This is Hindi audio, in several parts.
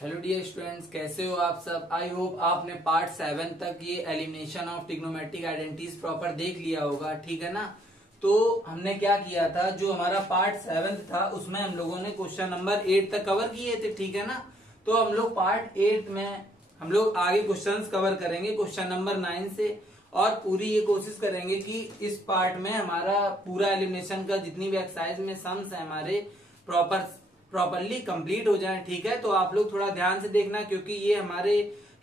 हेलो डियर स्टूडेंट्स, कैसे हो आप सब। आई होप आपने पार्ट 7 तक ये elimination of trigonometric identities proper देख लिया होगा, ठीक है ना। तो हमने क्या किया था, जो हमारा पार्ट 7 था उसमें हम लोगों ने क्वेश्चन नंबर 8 तक कवर किए थे, ठीक है ना। तो हम लोग पार्ट 8 में हम लोग आगे क्वेश्चंस कवर करेंगे क्वेश्चन नंबर 9 से, और पूरी ये कोशिश करेंगे कि इस पार्ट में हमारा पूरा एलिमिनेशन का जितनी भी एक्सरसाइज में सम्स है हमारे प्रॉपरली कंप्लीट हो जाए, ठीक है। तो आप लोग थोड़ा ध्यान से देखना, क्योंकि ये हमारे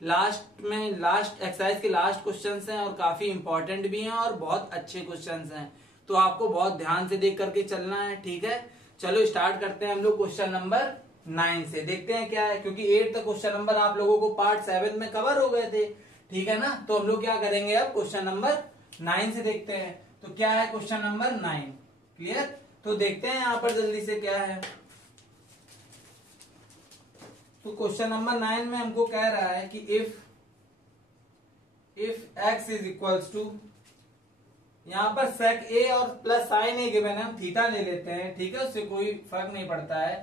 लास्ट एक्सरसाइज के लास्ट क्वेश्चंस हैं और काफी इंपॉर्टेंट भी हैं और बहुत अच्छे क्वेश्चंस हैं। तो आपको बहुत ध्यान से देख करके चलना है, ठीक है। चलो स्टार्ट करते हैं हम लोग क्वेश्चन नंबर 9 से, देखते हैं क्या है। क्योंकि 8 तक क्वेश्चन नंबर आप लोगों को पार्ट 7 में कवर हो गए थे, ठीक है ना। तो हम लोग क्या करेंगे, अब क्वेश्चन नंबर 9 से देखते हैं। तो क्या है क्वेश्चन नंबर 9, क्लियर। तो देखते हैं यहाँ पर जल्दी से क्या है। तो क्वेश्चन नंबर 9 में हमको कह रहा है कि if x is equals to, यहां पर sec a और प्लस sin a गिवन है, हम थीटा ले लेते हैं, ठीक है, उससे कोई फर्क नहीं पड़ता है।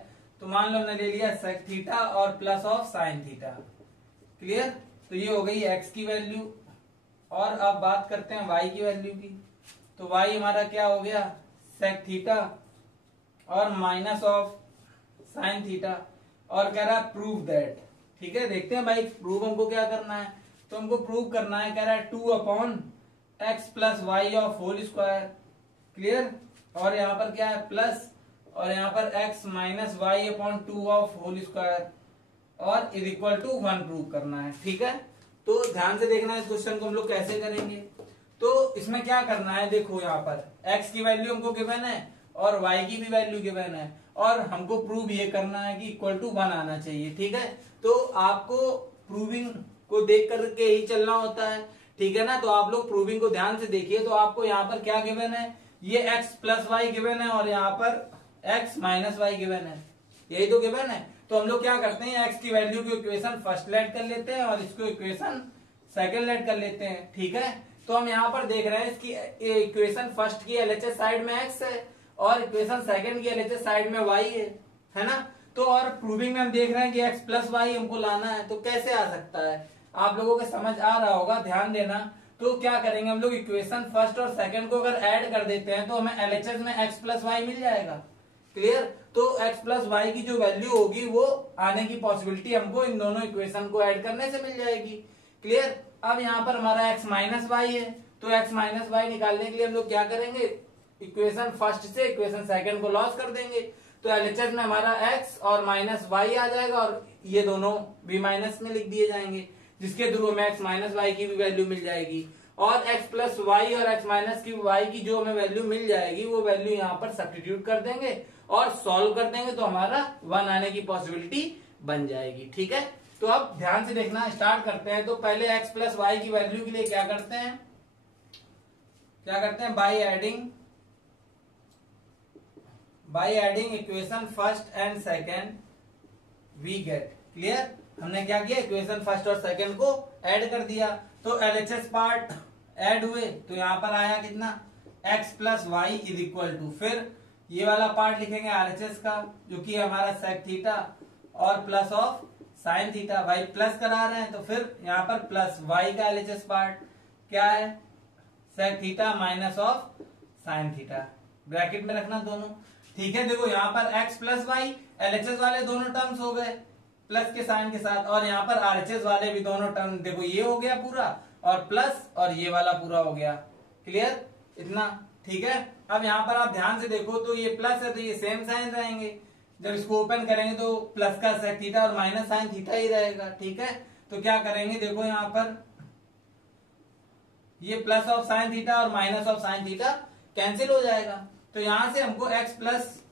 तो मान लो हमने ले लिया sec थीटा और plus of sin theta, clear. तो ये हो गई x की वैल्यू, और अब बात करते हैं y की वैल्यू की। तो y हमारा क्या हो गया, sec थीटा और माइनस ऑफ sin थीटा, और कह रहा है प्रूव दैट, ठीक है। देखते हैं भाई प्रूव हमको क्या करना है। तो हमको प्रूव करना है, कह रहा है 2/x plus Y of whole square, clear. और यहाँ पर क्या है प्लस, और यहाँ पर x minus Y upon 2 of whole square, और इज इक्वल टू 1 प्रूव करना है, ठीक है। तो ध्यान से देखना है इस क्वेश्चन को हम लोग कैसे करेंगे। तो इसमें क्या करना है, देखो यहाँ पर x की वैल्यू हमको गिवन है और y की भी वैल्यू गिवन है, और हमको प्रूव ये करना है कि इक्वल टू 1 आना चाहिए, ठीक है। तो आपको प्रूविंग को देख करके ही चलना होता है, ठीक है ना। तो आप लोग प्रूविंग को ध्यान से देखिए। तो आपको यहाँ पर क्या गिवन है, ये x प्लस वाई गिवन है और यहाँ पर x माइनस वाई गिवन है, यही तो गिवन है। तो हम लोग क्या करते हैं, x की वैल्यू को इक्वेशन फर्स्ट लेट कर लेते हैं और इसको इक्वेशन सेकेंड लेट कर लेते हैं, ठीक है। तो हम यहाँ पर देख रहे हैं इसकी इक्वेशन फर्स्ट की एलएचएस साइड में x है और इक्वेशन सेकंड की एलएचएस साइड में y है ना। तो और प्रूविंग में हम देख रहे हैं कि x प्लस वाई हमको लाना है। तो कैसे आ सकता है, आप लोगों को समझ आ रहा होगा, ध्यान देना। तो क्या करेंगे हम लोग, इक्वेशन फर्स्ट और सेकंड को अगर ऐड कर देते हैं तो हमें एलएचएस में x प्लस वाई मिल जाएगा, क्लियर। तो x प्लस वाई की जो वैल्यू होगी वो आने की पॉसिबिलिटी हमको इन दोनों इक्वेशन को ऐड करने से मिल जाएगी, क्लियर। अब यहाँ पर हमारा x माइनस वाई है, तो x माइनस वाई निकालने के लिए हम लोग क्या करेंगे, इक्वेशन फर्स्ट से इक्वेशन सेकंड को लॉस कर देंगे। तो एलएचएस में हमारा x और माइनस वाई आ जाएगा, और ये दोनों भी माइनस में लिख दिए जाएंगे, जिसके थ्रू हमें x माइनस वाई की भी वैल्यू मिल जाएगी। और x प्लस वाई और x माइनस की वाई की जो हमें वैल्यू मिल जाएगी वो वैल्यू यहाँ पर सब्स्टिट्यूट कर देंगे और सॉल्व कर देंगे, तो हमारा 1 आने की पॉसिबिलिटी बन जाएगी, ठीक है। तो अब ध्यान से देखना, स्टार्ट करते हैं। तो पहले x प्लस वाई की वैल्यू के लिए क्या करते हैं, by adding equation first and second we get, clear. हमने क्या किया, इक्वेशन फर्स्ट और सेकेंड को ऐड कर दिया, तो एलएचएस पार्ट ऐड हुए। तो यहां पर आया कितना, x plus Y is equal to, फिर ये वाला पार्ट लिखेंगे आरएचएस का, जो कि हमारा सेक थीटा और plus of sine theta, Y plus करा रहे हैं तो फिर यहाँ पर प्लस वाई का एलएचएस पार्ट क्या है, sec theta minus of sine theta, bracket में रखना दोनों, ठीक है। देखो यहाँ पर x प्लस वाई एलएचएस वाले दोनों टर्म्स हो गए प्लस के साइन के साथ, और यहाँ पर आरएचएस वाले भी दोनों टर्म, देखो ये हो गया पूरा और प्लस, और ये वाला पूरा हो गया, क्लियर, इतना, ठीक है। अब यहाँ पर आप ध्यान से देखो, तो ये प्लस है तो ये सेम साइन रहेंगे, जब इसको ओपन करेंगे तो प्लस का सेक थीटा और माइनस साइन थीटा ही रहेगा, ठीक है। तो क्या करेंगे, देखो यहाँ पर ये प्लस ऑफ साइन थीटा और minus of sine theta cancel हो जाएगा। तो यहां से हमको x प्लस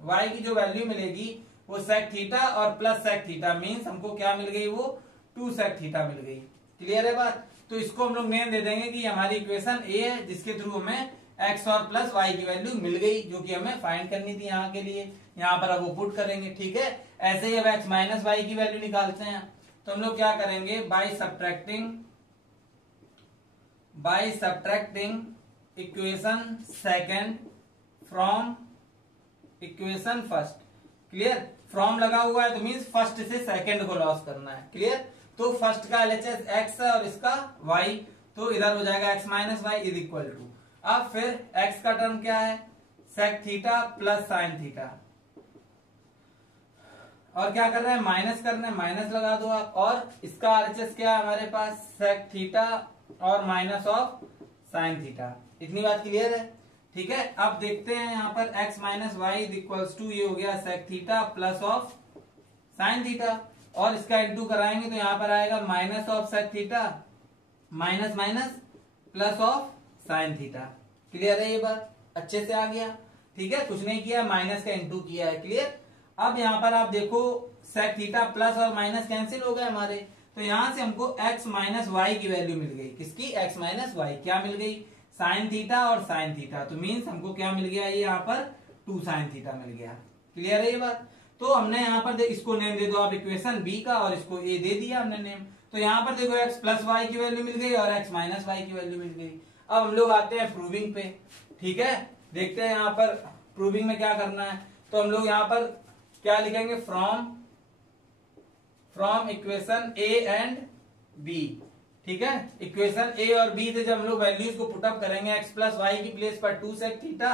वाई की जो वैल्यू मिलेगी वो सेक थीटा और प्लस सेक थीटा, मीन्स हमको क्या मिल गई, वो 2 सेक थीटा मिल गई, क्लियर है बात। तो इसको हम लोग नेम दे देंगे कि हमारी इक्वेशन ए है, जिसके थ्रू हमें x और प्लस वाई की वैल्यू मिल गई, जो कि हमें फाइंड करनी थी यहाँ के लिए। यहाँ पर अब वो पुट करेंगे, ठीक है। ऐसे ही अब x माइनस वाई की वैल्यू निकालते हैं। तो हम लोग क्या करेंगे, by subtracting equation second from equation first, clear. From लगा हुआ है तो मीन्स फर्स्ट से सेकंड को लॉस करना है, क्लियर। तो फर्स्ट का एलएचएस एक्स है और इसका वाई, तो इधर हो जाएगा X minus Y is equal to, अब फिर एक्स का टर्म क्या है, sec theta plus sine theta, और क्या कर रहे हैं, माइनस करना है, माइनस लगा दो आप, और इसका आरएचएस क्या है हमारे पास, सेक थीटा और माइनस ऑफ साइन थीटा। इतनी बात क्लियर है, ठीक है। अब देखते हैं यहाँ पर x minus Y is equals to, ये हो गया sec theta plus of sine theta, और इसका इंटू कराएंगे तो यहाँ पर आएगा minus of sec theta minus minus plus of sine theta. Clear है, ये बात अच्छे से आ गया, ठीक है। कुछ नहीं किया, माइनस का इंटू किया है, क्लियर। अब यहाँ पर आप देखो सेक थीटा प्लस और माइनस कैंसिल हो गए हमारे, तो यहां से हमको x माइनस वाई की वैल्यू मिल गई, किसकी, x माइनस वाई, क्या मिल गई, साइन थीटा और साइन थीटा, तो मीन्स हमको क्या मिल गया, ये यहाँ पर 2 साइन थीटा मिल गया। क्लियर है ये बात। तो हमने यहाँ पर इसको नेम दे दो आप इक्वेशन बी का, और इसको ए दे दिया हमने नेम, तो यहाँ पर देखो x प्लस वाई की वैल्यू मिल गई और x माइनस वाई की वैल्यू मिल गई। अब हम लोग आते हैं प्रूविंग पे, ठीक है। देखते हैं यहाँ पर प्रूविंग में क्या करना है, तो हम लोग यहाँ पर क्या लिखेंगे, from equation A and B, ठीक है। इक्वेशन ए और बी से जब हम लोग वैल्यूज को पुटअप करेंगे, x प्लस वाई की प्लेस पर 2 सेक थीटा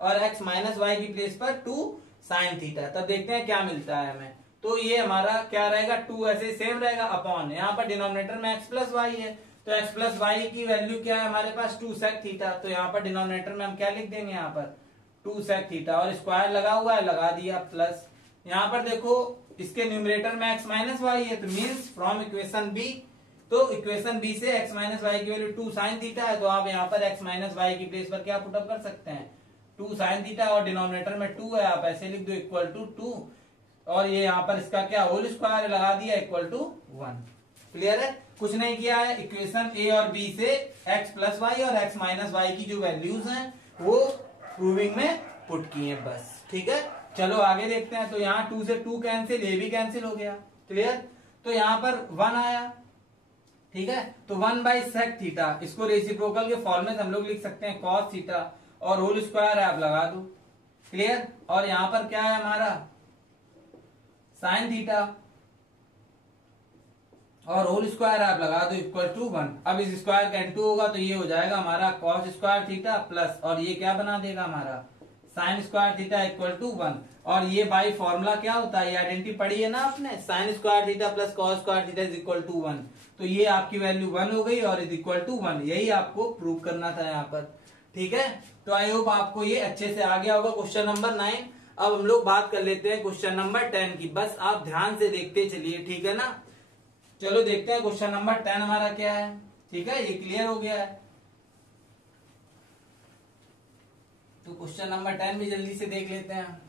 और x माइनस वाई की प्लेस पर 2 साइन थीटा, तब देखते हैं क्या मिलता है हमें। तो ये हमारा क्या रहेगा, 2 ऐसे सेम रहेगा अपॉन, यहाँ पर डिनोमिनेटर में x प्लस वाई है, तो x प्लस वाई की वैल्यू क्या है हमारे पास, 2 सेक थीटा, तो यहाँ पर डिनोमिनेटर में हम क्या लिख देंगे, यहाँ पर 2 सेक थीटा, और स्क्वायर लगा हुआ है, लगा दिया, प्लस यहाँ पर देखो इसके न्यूमरेटर में x माइनस वाई है, तो मीन्स फ्रॉम इक्वेशन बी, तो इक्वेशन बी से x माइनस वाई की वैल्यू 2 साइन थीटा है, तो आप यहाँ पर x माइनस वाई की प्लेस पर क्या पुटअप कर सकते हैं, 2 साइन थीटा, और डिनोमिनेटर में 2 है, आप ऐसे लिख दो इक्वल टू 2, और ये यहाँ पर इसका क्या होल स्क्वायर लगा दिया इक्वल टू 1। क्लियर है, कुछ नहीं किया है, इक्वेशन ए और बी से x प्लस वाई और x माइनस वाई की जो वैल्यूज हैं वो प्रूविंग में पुट की है, बस, ठीक है। चलो आगे देखते हैं, तो यहाँ 2 से 2 कैंसिल, ये भी कैंसिल हो गया, क्लियर। तो यहाँ पर 1 आया, ठीक है, तो 1 बाई सेक थीटा, इसको रेसिप्रोकल के फॉर्म में हम लोग लिख सकते हैं कॉस थीटा, और होल स्क्वायर है आप लगा दो, क्लियर। और यहाँ पर क्या है हमारा, साइन थीटा, और होल स्क्वायर आप लगा दो इक्वल टू 1। अब इस स्क्वायर का इंटू होगा तो ये हो जाएगा हमारा कॉस स्क्वायर थीटा प्लस, और ये क्या बना देगा हमारा sine square theta equal to 1, और ये बाई फॉर्मूला क्या होता है, ये आइडेंटिटी पढ़ी है ना आपने, sine square theta plus cos square theta is equal to 1, तो ये आपकी वैल्यू 1 हो गई और इज इक्वल टू 1, यही आपको प्रूव करना था यहाँ पर, ठीक है। तो आई होप आपको ये अच्छे से आ गया होगा क्वेश्चन नंबर 9। अब हम लोग बात कर लेते हैं क्वेश्चन नंबर 10 की, बस आप ध्यान से देखते चलिए, ठीक है ना। चलो देखते हैं क्वेश्चन नंबर 10 हमारा क्या है, ठीक है, ये क्लियर हो गया है। तो क्वेश्चन नंबर 10 भी जल्दी से देख लेते हैं।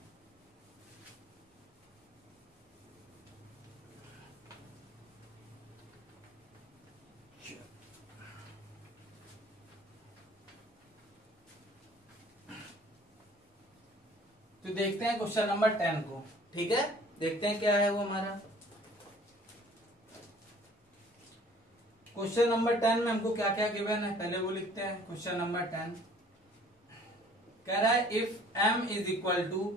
तो देखते हैं क्वेश्चन नंबर 10 को, ठीक है, देखते हैं क्या है वो हमारा। क्वेश्चन नंबर 10 में हमको क्या क्या गिवन है, पहले वो लिखते हैं। क्वेश्चन नंबर 10 कह रहा है if m is equal to,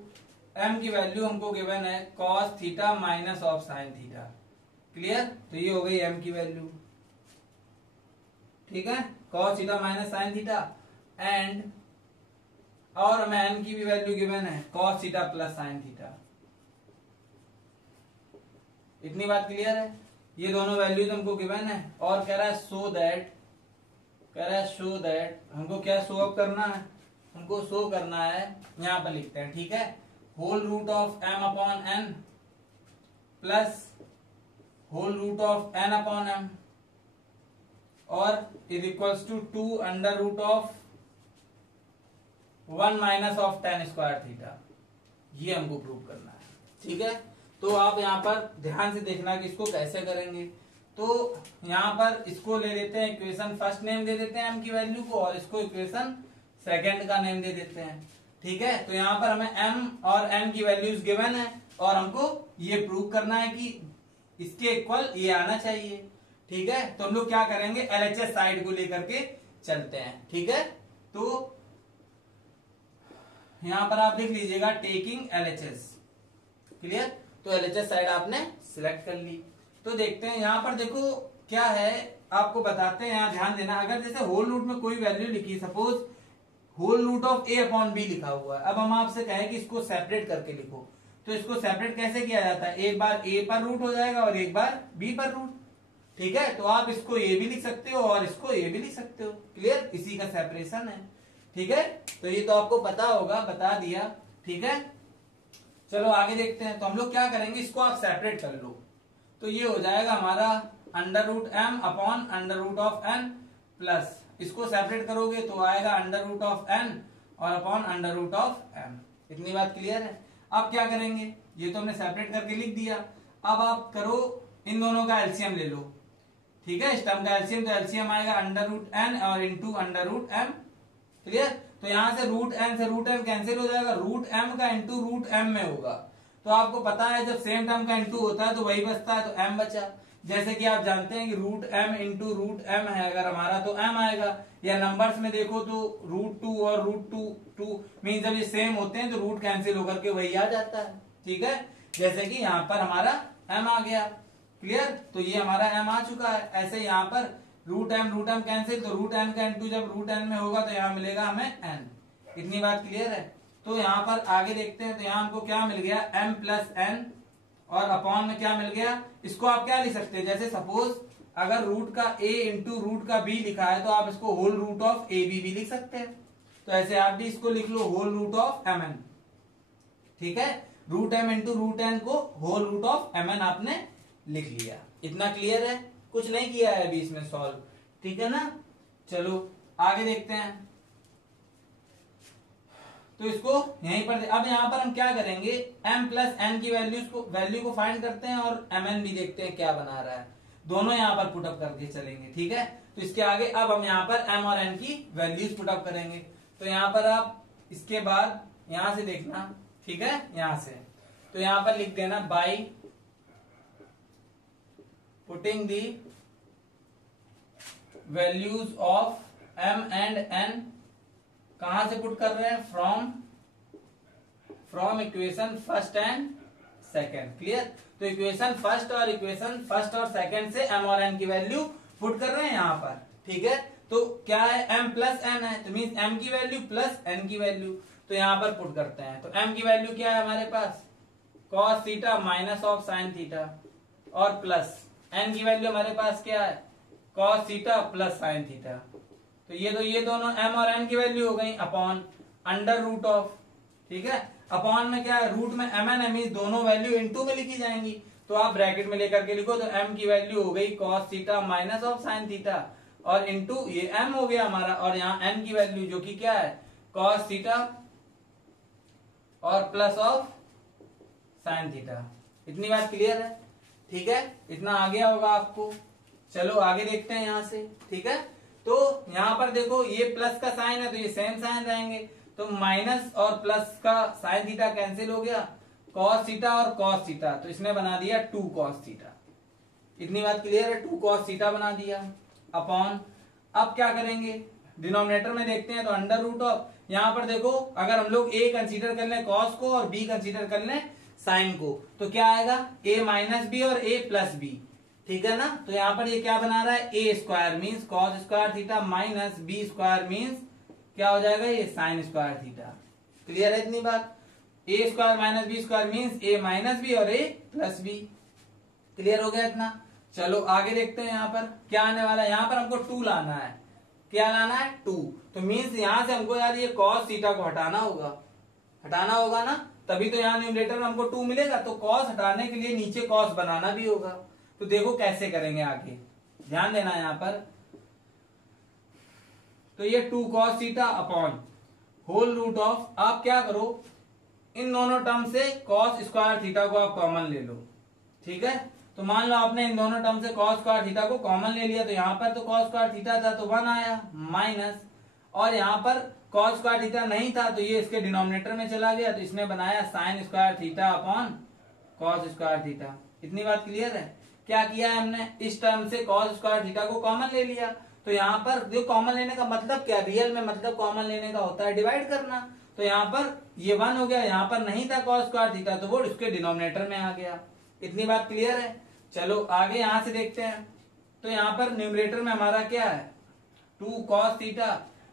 m की वैल्यू हमको गिवन है cos theta minus of sine theta, clear. तो ये हो गई m की वैल्यू, ठीक है, cos theta minus sine theta, and और हमें n की भी वैल्यू गिवन है cos theta plus sine theta. इतनी बात क्लियर है, ये दोनों वैल्यूज हमको गिवन है, और कह रहा है सो दैट हमको क्या शो अप करना है, हमको शो करना है, यहां पर लिखते हैं, ठीक है, whole root of m upon n plus whole root of n upon m और is equals to 2 under root of 1 minus of tan square theta, ये हमको प्रूव करना है, ठीक है। तो आप यहाँ पर ध्यान से देखना कि इसको कैसे करेंगे। तो यहाँ पर इसको ले लेते हैं इक्वेशन फर्स्ट नेम दे देते हैं m की वैल्यू को, और इसको इक्वेशन सेकंड का नेम दे देते हैं, ठीक है। तो यहाँ पर हमें m और n की वैल्यूज गिवन है, और हमको ये प्रूव करना है कि इसके इक्वल ये आना चाहिए, ठीक है। तो हम लोग क्या करेंगे, LHS साइड को लेकर के चलते हैं, ठीक है। तो यहां पर आप लिख लीजिएगा टेकिंग LHS, क्लियर। तो एलएचएस साइड आपने सिलेक्ट कर ली। तो देखते हैं यहाँ पर, देखो क्या है आपको बताते हैं, यहाँ ध्यान देना। अगर जैसे होल रूट में कोई वैल्यू लिखी, suppose whole root of A upon B लिखा हुआ है, अब हम आपसे कहें कि इसको सेपरेट करके लिखो, तो इसको सेपरेट कैसे किया जाता है, एक बार ए पर रूट हो जाएगा और एक बार बी पर रूट। ठीक है, तो आप इसको ए भी लिख सकते हो और इसको ए भी लिख सकते हो। क्लियर, इसी का सेपरेशन है। ठीक है, तो ये तो आपको पता होगा, बता दिया। ठीक है, चलो आगे देखते हैं। तो हम लोग क्या करेंगे, इसको आप सेपरेट कर लो, तो ये हो जाएगा हमारा under root M upon under root of N plus, इसको सेपरेट करोगे तो आएगा अंडर रूट ऑफ एन और upon under root of M. इतनी बात क्लियर है। अब क्या करेंगे, ये तो हमने सेपरेट करके लिख दिया। अब आप करो, इन दोनों का एलसीएम ले लो। ठीक है, इस टर्म का एलसीएम, तो एलसीएम आएगा अंडर रूट एन और into under root M. Clear, तो यहां से रूट एन से रूट एम कैंसिल हो जाएगा, रूट एम का इंटू रूट एम में होगा। तो आपको पता है जब सेम टर्म का इंटू होता है तो वही बचता है, तो एम बचा। जैसे कि आप जानते हैं कि root M into root M है अगर हमारा, तो एम आएगा। या नंबर्स में देखो तो रूट टू और रूट टू मीन जब ये सेम होते हैं तो रूट कैंसिल होकर के वही आ जाता है। ठीक है, जैसे कि यहाँ पर हमारा एम आ गया। क्लियर, तो ये हमारा एम आ चुका है। ऐसे यहाँ पर रूट एम कैंसिल, तो रूट एन का इंटू जब रूट एन में होगा तो यहाँ मिलेगा हमें एन। इतनी बात क्लियर है। तो यहाँ पर आगे देखते हैं, तो यहाँ हमको क्या मिल गया, एम प्लस एन और अपॉन में क्या मिल गया। इसको आप क्या लिख सकते हैं, जैसे सपोज अगर रूट का ए इंटू रूट का बी लिखा है तो आप इसको whole root of A B भी लिख सकते हैं। तो ऐसे आप भी इसको लिख लो whole root of m n. ठीक है, root M into root n को whole root of m n आपने लिख लिया। इतना क्लियर है, कुछ नहीं किया है अभी इसमें सॉल्व। ठीक है ना, चलो आगे देखते हैं। तो इसको यहीं पर, अब यहां पर हम क्या करेंगे, m प्लस एन की वैल्यू को फाइंड करते हैं और mn भी देखते हैं क्या बना रहा है। दोनों यहां पर पुटअप करके चलेंगे। ठीक है, तो इसके आगे अब हम यहां पर m और n की वैल्यूज पुटअप करेंगे। तो यहां पर आप इसके बाद यहां से देखना। ठीक है, यहां से तो यहां पर लिख देना by putting the values of m and n, कहां से पुट कर रहे हैं, from equation first and second. Clear, तो इक्वेशन फर्स्ट और सेकंड से m और n की वैल्यू पुट कर रहे हैं यहां पर। ठीक है, तो क्या है, m प्लस n है, तो मीन्स m की वैल्यू प्लस n की वैल्यू, तो यहां पर पुट करते हैं। तो m की वैल्यू क्या है हमारे पास, cos theta minus of sine theta, और प्लस n की वैल्यू हमारे पास क्या है, cos theta plus sine theta. तो ये दोनों m और n की वैल्यू हो गई अपॉन अंडर रूट ऑफ। ठीक है, अपॉन में क्या है, रूट में mn m, दोनों वैल्यू इनटू में लिखी जाएंगी, तो आप ब्रैकेट में लेकर के लिखो। तो m की वैल्यू हो गई cos theta minus of sine theta और इनटू ये m हो गया हमारा, और यहाँ n की वैल्यू जो कि क्या है, cos थीटा और प्लस ऑफ साइन थीटा। इतनी बात क्लियर है। ठीक है, इतना आ गया होगा आपको। चलो आगे देखते हैं यहां से। ठीक है, तो यहां पर देखो ये प्लस का साइन है तो ये सेम साइन रहेंगे, तो माइनस और प्लस का साइन थीटा कैंसिल हो गया, cos थीटा और cos थीटा, तो इसने बना दिया 2 cos थीटा। इतनी बात क्लियर है, 2 cos थीटा बना दिया अपॉन। अब क्या करेंगे, डिनोमिनेटर में देखते हैं, तो अंडर रूट ऑफ, यहां पर देखो अगर हम लोग a कंसीडर कर लें cos को और b कंसीडर कर लें साइन को, तो क्या आएगा, a माइनस बी और a प्लस बी। ठीक है ना, तो यहां पर ये क्या बना रहा है, a square means cos square theta minus b square means क्या हो जाएगा, ये साइन स्क्वायर थीटा। क्लियर है इतनी बात, a square minus B square means a minus B और a प्लस बी। क्लियर हो गया इतना। चलो आगे देखते हैं, यहाँ पर क्या आने वाला है, यहाँ पर हमको 2 लाना है। क्या लाना है, 2, तो मीन्स यहां से हमको यार ये cos थीटा को हटाना होगा ना, तभी तो यहाँ न्यूमरेटर में हमको 2 मिलेगा। तो cos हटाने के लिए नीचे cos बनाना भी होगा। तो देखो कैसे करेंगे आगे, ध्यान देना यहाँ पर। तो ये 2 cos theta upon whole root of, आप क्या करो, इन दोनों टर्म से cos स्क्वायर थीटा को आप कॉमन ले लो। ठीक है, तो मान लो आपने इन दोनों टर्म से cos स्क्वायर थीटा को कॉमन ले लिया, तो यहाँ पर तो cos स्क्वायर थीटा था तो 1 आया माइनस, और यहाँ पर cos स्क्वायर थीटा नहीं था तो ये इसके डिनोमिनेटर में चला गया, तो इसने बनाया sign square theta upon cos square theta. इतनी बात क्लियर है। क्या किया है हमने, इस टर्म से cos स्क्वायर थीटा को कॉमन ले लिया, तो यहाँ पर जो कॉमन लेने का मतलब क्या, रियल में मतलब कॉमन लेने का होता है डिवाइड करना। तो यहाँ पर ये 1 हो गया, यहाँ पर नहीं था cos स्क्वायर थीटा तो वो उसके डिनोमिनेटर में आ गया। इतनी बात क्लियर है। चलो आगे यहां से देखते हैं। तो यहाँ पर न्यूमरेटर में हमारा क्या है 2 cos थीटा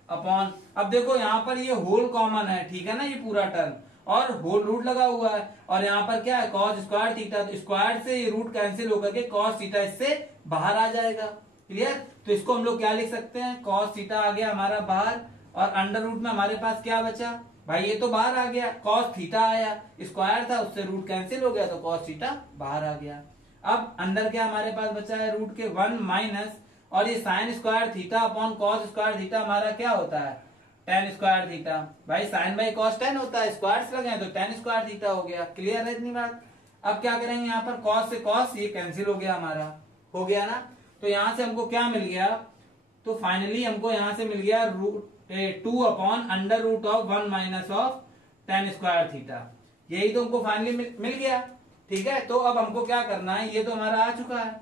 अपॉन, अब देखो यहाँ पर ये होल कॉमन है, ठीक है ना, ये पूरा टर्म और होल रूट लगा हुआ है, और यहाँ पर क्या है cos स्क्वायर थीटा, तो स्क्वायर से ये रूट कैंसिल होकर के cos थीटा इससे बाहर आ जाएगा। क्लियर। तो इसको हम लोग क्या लिख सकते हैं, cos थीटा आ गया हमारा बाहर, और अंडर रूट में हमारे पास क्या बचा भाई, ये तो बाहर आ गया, cos थीटा आया, स्क्वायर था उससे रूट कैंसिल हो गया तो cos थीटा बाहर आ गया। अब अंदर क्या हमारे पास बचा है रूट के 1 माइनस, और ये sign square theta upon cos square theta हमारा क्या होता है टेन स्क्वायर थीटा। भाई साइन बाई कॉस टेन होता है, स्क्वायर लगे हैं तो टेन स्क्वायर थीटा हो गया। क्लियर है इतनी बात। अब क्या करेंगे, यहाँ पर कॉस से कॉस ये कैंसिल हो गया हमारा, हो गया ना। तो यहां से हमको क्या मिल गया, तो फाइनली हमको यहां से मिल गया root 2 upon under root of 1 minus of tan square theta. यही तो हमको फाइनली मिल गया। ठीक है, तो अब हमको क्या करना है, ये तो हमारा आ चुका है,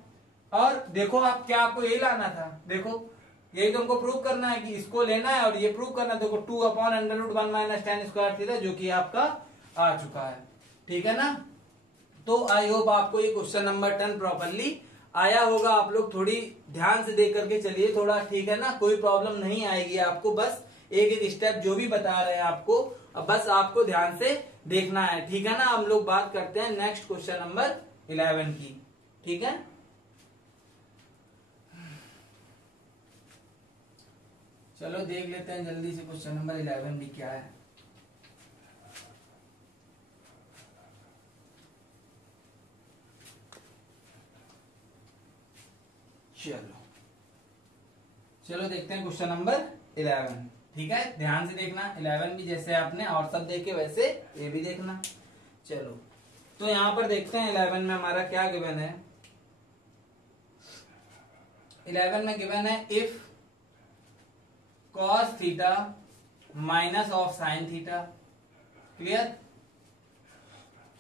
और देखो आप क्या आपको यही लाना था, देखो यही तो हमको प्रूव करना है कि इसको लेना है और ये प्रूव करना है। देखो 2 upon under root 1 minus tan square theta जो कि आपका आ चुका है। ठीक है ना। तो आई होप आपको ये क्वेश्चन नंबर 10 प्रॉपरली आया होगा। आप लोग थोड़ी ध्यान से देख करके चलिए थोड़ा, ठीक है ना, कोई प्रॉब्लम नहीं आएगी आपको। बस एक एक स्टेप जो भी बता रहे हैं आपको, अब बस आपको ध्यान से देखना है। ठीक है ना। हम लोग बात करते हैं नेक्स्ट क्वेश्चन नंबर 11 की। ठीक है, चलो देख लेते हैं जल्दी से क्वेश्चन नंबर 11 भी क्या है। चलो देखते हैं क्वेश्चन नंबर 11। ठीक है, ध्यान से देखना। 11 भी जैसे आपने और सब देखे वैसे ये भी देखना। चलो तो यहां पर देखते हैं 11 में हमारा क्या गिवन है। 11 में गिवन है if cos theta minus of sine theta, clear,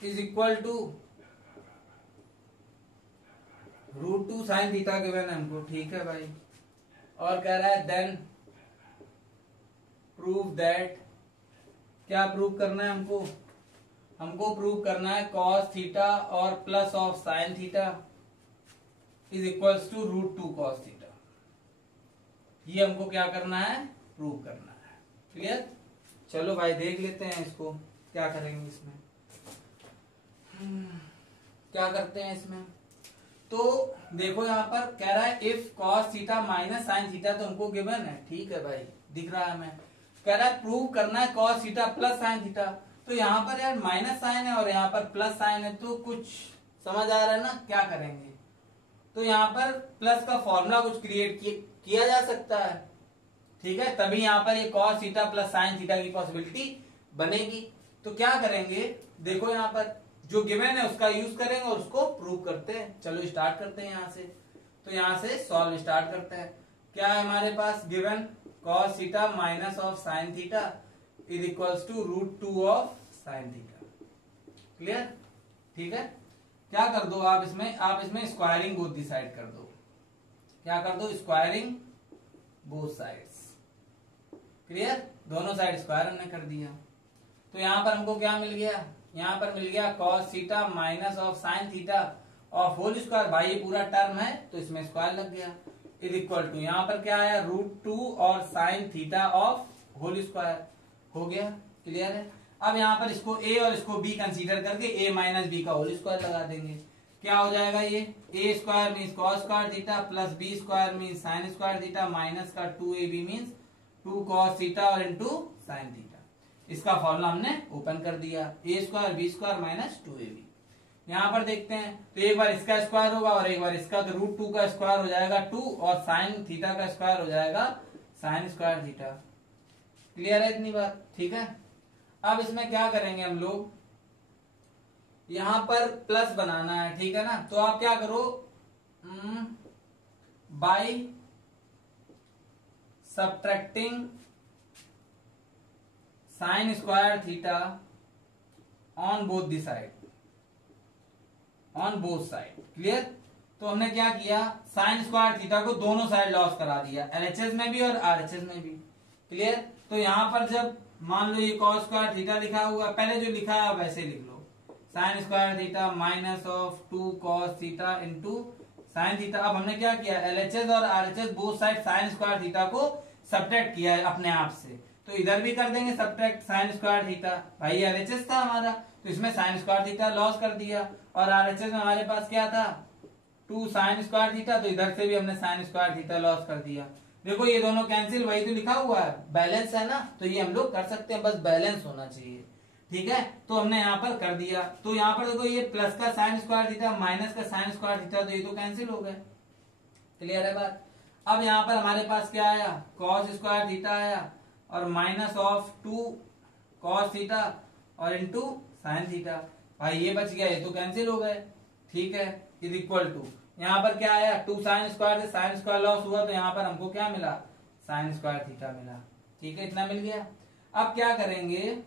is equal to root 2 sine theta given है हमको। ठीक है भाई, और कह रहा है देन प्रूव दैट, क्या प्रूव करना है हमको, हमको प्रूव करना है cos थीटा और plus of sine theta is equals to root 2 cos theta. ये हमको क्या करना है, प्रूव करना है। क्लियर। चलो भाई देख लेते हैं इसको क्या करेंगे इसमें। क्या करते हैं इसमें, तो देखो यहाँ पर कह रहा है if cos theta minus sign theta, तो हमको गिवन है, ठीक है भाई, दिख रहा है हमें। कह रहा है प्रूव करना है cos theta plus sine theta, तो यहाँ पर यार माइनस साइन है और यहाँ पर प्लस साइन है, तो कुछ समझ आ रहा है ना क्या करेंगे। तो यहाँ पर प्लस का फॉर्मूला कुछ क्रिएट किया जा सकता है, ठीक है, तभी यहाँ पर ये cos theta plus sine theta की पॉसिबिलिटी बनेगी। तो क्या करेंगे, देखो यहाँ पर जो गिवन है उसका यूज करेंगे और उसको प्रूव करते हैं। चलो स्टार्ट करते हैं यहाँ से। तो यहाँ से सॉल्व स्टार्ट करते हैं। क्या है हमारे पास given, cos theta minus of sine theta is equals to root 2 of sine theta. Clear. ठीक है, क्या कर दो आप इसमें स्क्वायरिंग बोथ दी साइड कर दो। क्या कर दो, स्क्वायरिंग बोथ साइड्स। क्लियर, दोनों साइड स्क्वायर हमने कर दिया। तो यहां पर हमको क्या मिल गया, यहां पर मिल गया cos theta minus of sine theta of whole square. भाई ये पूरा टर्म है तो इसमें स्क्वायर लग गया, इज इक्वल टू यहां पर क्या आया रूट 2 और sine theta of whole square, हो गया। क्लियर है। अब यहाँ पर इसको a और इसको b कंसीडर करके a माइनस बी का होल स्क्वायर लगा देंगे। क्या हो जाएगा, ये a square means cos square theta plus b square means sign square theta minus का 2ab मीन्स 2 cos थीटा और इंटू साइन थीटा। इसका फॉर्मूला हमने ओपन कर दिया, a square b square minus 2ab। यहाँ पर देखते हैं तो एक बार इसका स्क्वायर होगा और एक बार इसका, तो रूट 2 का स्क्वायर हो जाएगा 2 और साइन थीटा का स्क्वायर हो जाएगा साइन स्क्वायर थीटा। क्लियर है इतनी बात। ठीक है, अब इसमें क्या करेंगे हम लोग, यहां पर प्लस बनाना है, ठीक है ना। तो आप क्या करो, by subtracting sign square theta on both the side, on both side. Clear. तो हमने क्या किया, साइन स्क्वायर थीटा को दोनों साइड लॉस करा दिया, एलएचएस में भी और आरएचएस में भी। क्लियर। तो यहां पर जब मान लो ये cos स्क्वायर थीटा लिखा हुआ, पहले जो लिखा है वैसे लिख लो, sine square theta minus of 2 cos theta into sine theta. अब हमने क्या किया, LHS और RHS both side sine square theta को सब्ट्रैक्ट किया है अपने आप से, तो इधर भी कर देंगे सब्ट्रैक्ट साइन स्क्वायर थीटा। भाई LHS था हमारा, तो इसमें साइन स्क्वायर थीटा लॉस कर दिया, और RHS में हमारे पास क्या था 2 साइन स्क्वायर थीटा, तो इधर से भी हमने साइन स्क्वायर थीटा लॉस कर दिया। देखो ये दोनों कैंसिल, वही तो लिखा हुआ है, बैलेंस है ना, तो ये हम लोग कर सकते हैं, बस बैलेंस होना चाहिए। ठीक है, तो हमने यहाँ पर कर दिया। तो यहाँ पर देखो ये प्लस का साइन स्क्वायर थीटा माइनस का साइन स्क्वायर थीटा, तो ये तो कैंसिल हो गए। क्लियर है बात। अब यहाँ पर हमारे पास क्या आया, कॉस स्क्वायर थीटा आया और माइनस ऑफ 2 कॉस थीटा और इंटू साइन थीटा। भाई ये बच गया, ये तो कैंसिल हो गए। ठीक है, इज इक्वल टू यहाँ पर क्या आया 2 साइन स्क्वायर से साइन स्क्वायर लॉस हुआ, तो यहाँ पर हमको क्या मिला, साइन स्क्वायर थीटा मिला। ठीक है, इतना मिल गया। अब क्या करेंगे,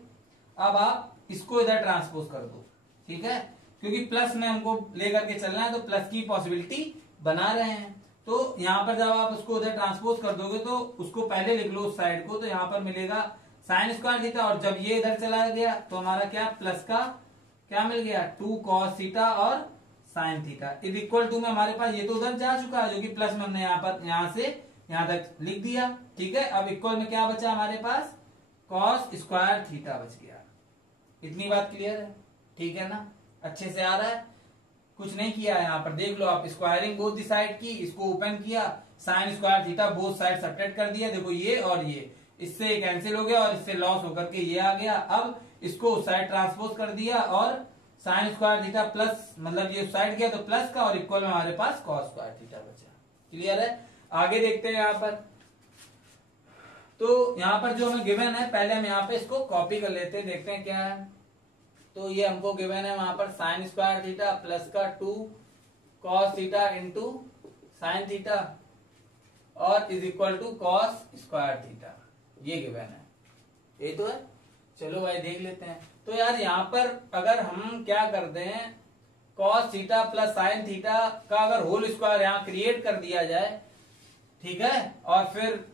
अब आप इसको इधर ट्रांसपोज कर दो। ठीक है, क्योंकि प्लस में हमको लेकर के चलना है, तो प्लस की पॉसिबिलिटी बना रहे हैं। तो यहाँ पर जब आप उसको उधर ट्रांसपोज कर दोगे तो उसको पहले लिख लो उस साइड को, तो यहाँ पर मिलेगा साइन स्क्वायर थीटा, और जब ये इधर चला गया तो हमारा क्या प्लस का क्या मिल गया 2 कॉस थीटा और sine theta is equal to में हमारे पास ये तो उधर जा चुका है, जो कि प्लस में हमने यहाँ पर यहाँ से यहाँ तक लिख दिया। ठीक है, अब इक्वल में क्या बचा हमारे पास, कॉस स्क्वायर थीटा बच गया। इतनी बात क्लियर है। ठीक है ना, अच्छे से आ रहा है, कुछ नहीं किया है। यहाँ पर देख लो आप, स्क्वायरिंग बोथ दी साइड की, इसको ओपन किया, sign square theta both side subtract कर दिया। देखो ये और ये, इससे कैंसिल हो गया और इससे लॉस होकर के ये आ गया। अब इसको उस साइड ट्रांसपोज कर दिया और साइन स्क्वायर थीटा प्लस, मतलब ये उस साइड गया तो प्लस का, और इक्वल में हमारे पास कॉस स्क्वायर थीटा बचा। क्लियर है, आगे देखते हैं यहाँ पर। तो यहाँ पर जो हमें गिवन है, पहले हम यहाँ पे इसको कॉपी कर लेते हैं, देखते हैं क्या है। तो ये हमको गिवन है वहां पर साइन स्क्वायर थीटा प्लस का 2 cos theta into sine theta और is equal to cos square theta, ये गिवन है। ये तो है, चलो भाई देख लेते हैं। तो यार यहाँ पर अगर हम क्या कर दें, cos theta plus sine theta का अगर होल स्क्वायर यहाँ क्रिएट कर दिया जाए, ठीक है, और फिर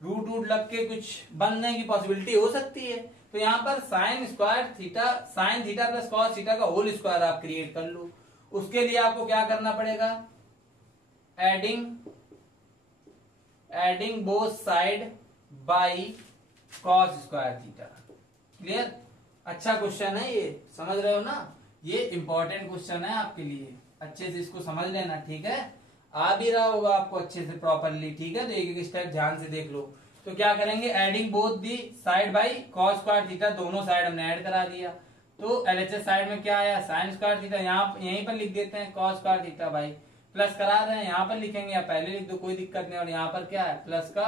रूट वूट लग के कुछ बनने की पॉसिबिलिटी हो सकती है। तो यहाँ पर sign square theta, sine theta plus cos theta का होल स्क्वायर आप क्रिएट कर लो। उसके लिए आपको क्या करना पड़ेगा, adding both side by cos square theta. Clear, अच्छा क्वेश्चन है ये, समझ रहे हो ना, ये इंपॉर्टेंट क्वेश्चन है आपके लिए, अच्छे से इसको समझ लेना। ठीक है, आ भी रहा होगा आपको अच्छे से प्रॉपरली। ठीक है, तो एक एक स्टेप ध्यान से देख लो। तो क्या करेंगे, adding both the side by cos square theta, दोनों साइड हमने ऐड करा दिया। तो LHS साइड में क्या आया, साइन स्क्वायर थीटा, यहाँ यहीं पर लिख देते हैं कॉस स्क्वायर थीटा भाई, प्लस करा रहे हैं यहाँ पर लिखेंगे या पहले लिख दो, कोई दिक्कत नहीं। और यहाँ पर क्या है, प्लस का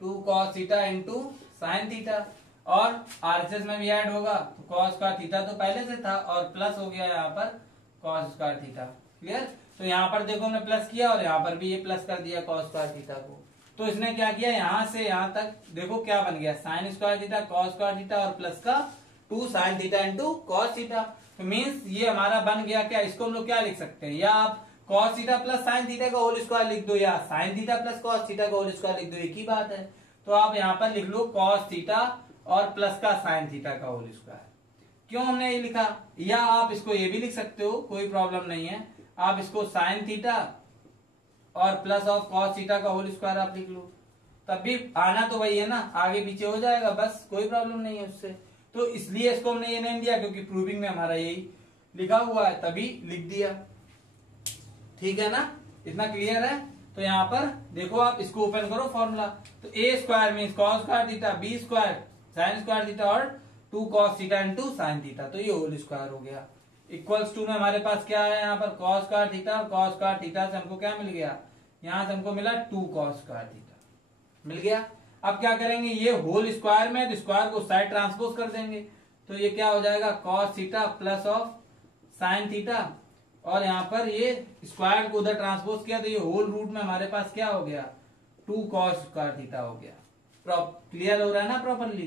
2 cos theta into sine theta, और RHS में भी ऐड होगा, तो कॉस स्क्वायर थीटा तो पहले से था और प्लस हो गया यहाँ पर कॉस स्क्वायर थीटा। क्लियर, तो यहाँ पर देखो हमने प्लस किया और यहाँ पर भी ये प्लस कर दिया कॉस स्क्वायर थीटा को। तो इसने क्या किया, यहाँ से यहाँ तक देखो क्या बन गया, sign square theta cos square theta और प्लस का 2 sine theta into cos theta. तो मीन्स ये हमारा बन गया क्या, इसको हम लोग क्या लिख सकते हैं, या आप cos theta plus sine theta का होल स्क्वायर लिख दो, या sine theta plus cos theta का होल स्क्वायर लिख दो, एक ही बात है। तो आप यहाँ पर लिख लो कॉस थीटा और प्लस का साइन थीटा का होल स्क्वायर। क्यों हमने ये लिखा, या आप इसको ये भी लिख सकते हो, कोई प्रॉब्लम नहीं है। आप इसको साइन थीटा और प्लस ऑफ कॉस थीटा का होल स्क्वायर आप लिख लो, तब भी आना तो वही है ना, आगे पीछे हो जाएगा, बस कोई प्रॉब्लम नहीं है उससे। तो इसलिए इसको हमने ये नेम दिया क्योंकि प्रूविंग में हमारा यही लिखा हुआ है, तभी लिख दिया। ठीक है ना, इतना क्लियर है। तो यहाँ पर देखो आप इसको ओपन करो फॉर्मूला, तो a square mean cos square theta, b square sine square theta और 2 cos theta into sine theta, तो ये होल स्क्वायर हो गया। इक्वल्स टू में हमारे पास क्या है, यहाँ पर कॉस स्क्वायर थीटा और कॉस स्क्वायर थीटा से हमको क्या मिल गया, यहाँ से हमको मिला 2 कॉस स्क्वायर थीटा मिल गया। अब क्या करेंगे, ये होल स्क्वायर में तो स्क्वायर को साइड ट्रांसपोज कर देंगे, तो ये क्या हो जाएगा cos theta plus of sine theta, और यहाँ पर ये स्क्वायर को उधर ट्रांसपोज किया तो ये होल रूट में हमारे पास क्या हो गया 2 कॉस स्क्वायर थीटा हो गया। क्लियर हो रहा है ना प्रॉपरली।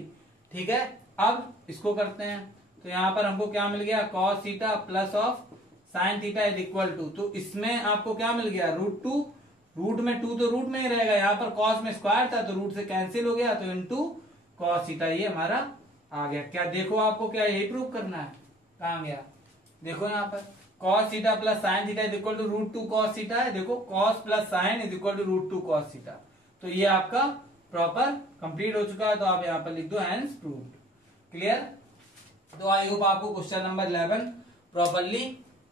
ठीक है, अब इसको करते हैं, तो यहाँ पर हमको क्या मिल गया cos theta plus of sine theta is equal to, तो इसमें आपको क्या मिल गया √2 रूट में 2 तो रूट में ही रहेगा, यहाँ पर कॉस में स्क्वायर था तो रूट से कैंसिल हो गया, तो इनटू कॉस थीटा ये हमारा आ गया। क्या देखो आपको क्या यही प्रूव करना है, कहाँ गया देखो यहाँ पर cos theta plus sine theta is equal to root 2 cos theta है। देखो cos plus sine is equal to root 2 cos theta, तो ये आपका प्रॉपर कंप्लीट हो चुका है, तो आप यहाँ पर लिख दो हैंस प्रूव्ड। क्लियर? तो आई होप आपको क्वेश्चन नंबर 11 प्रॉपरली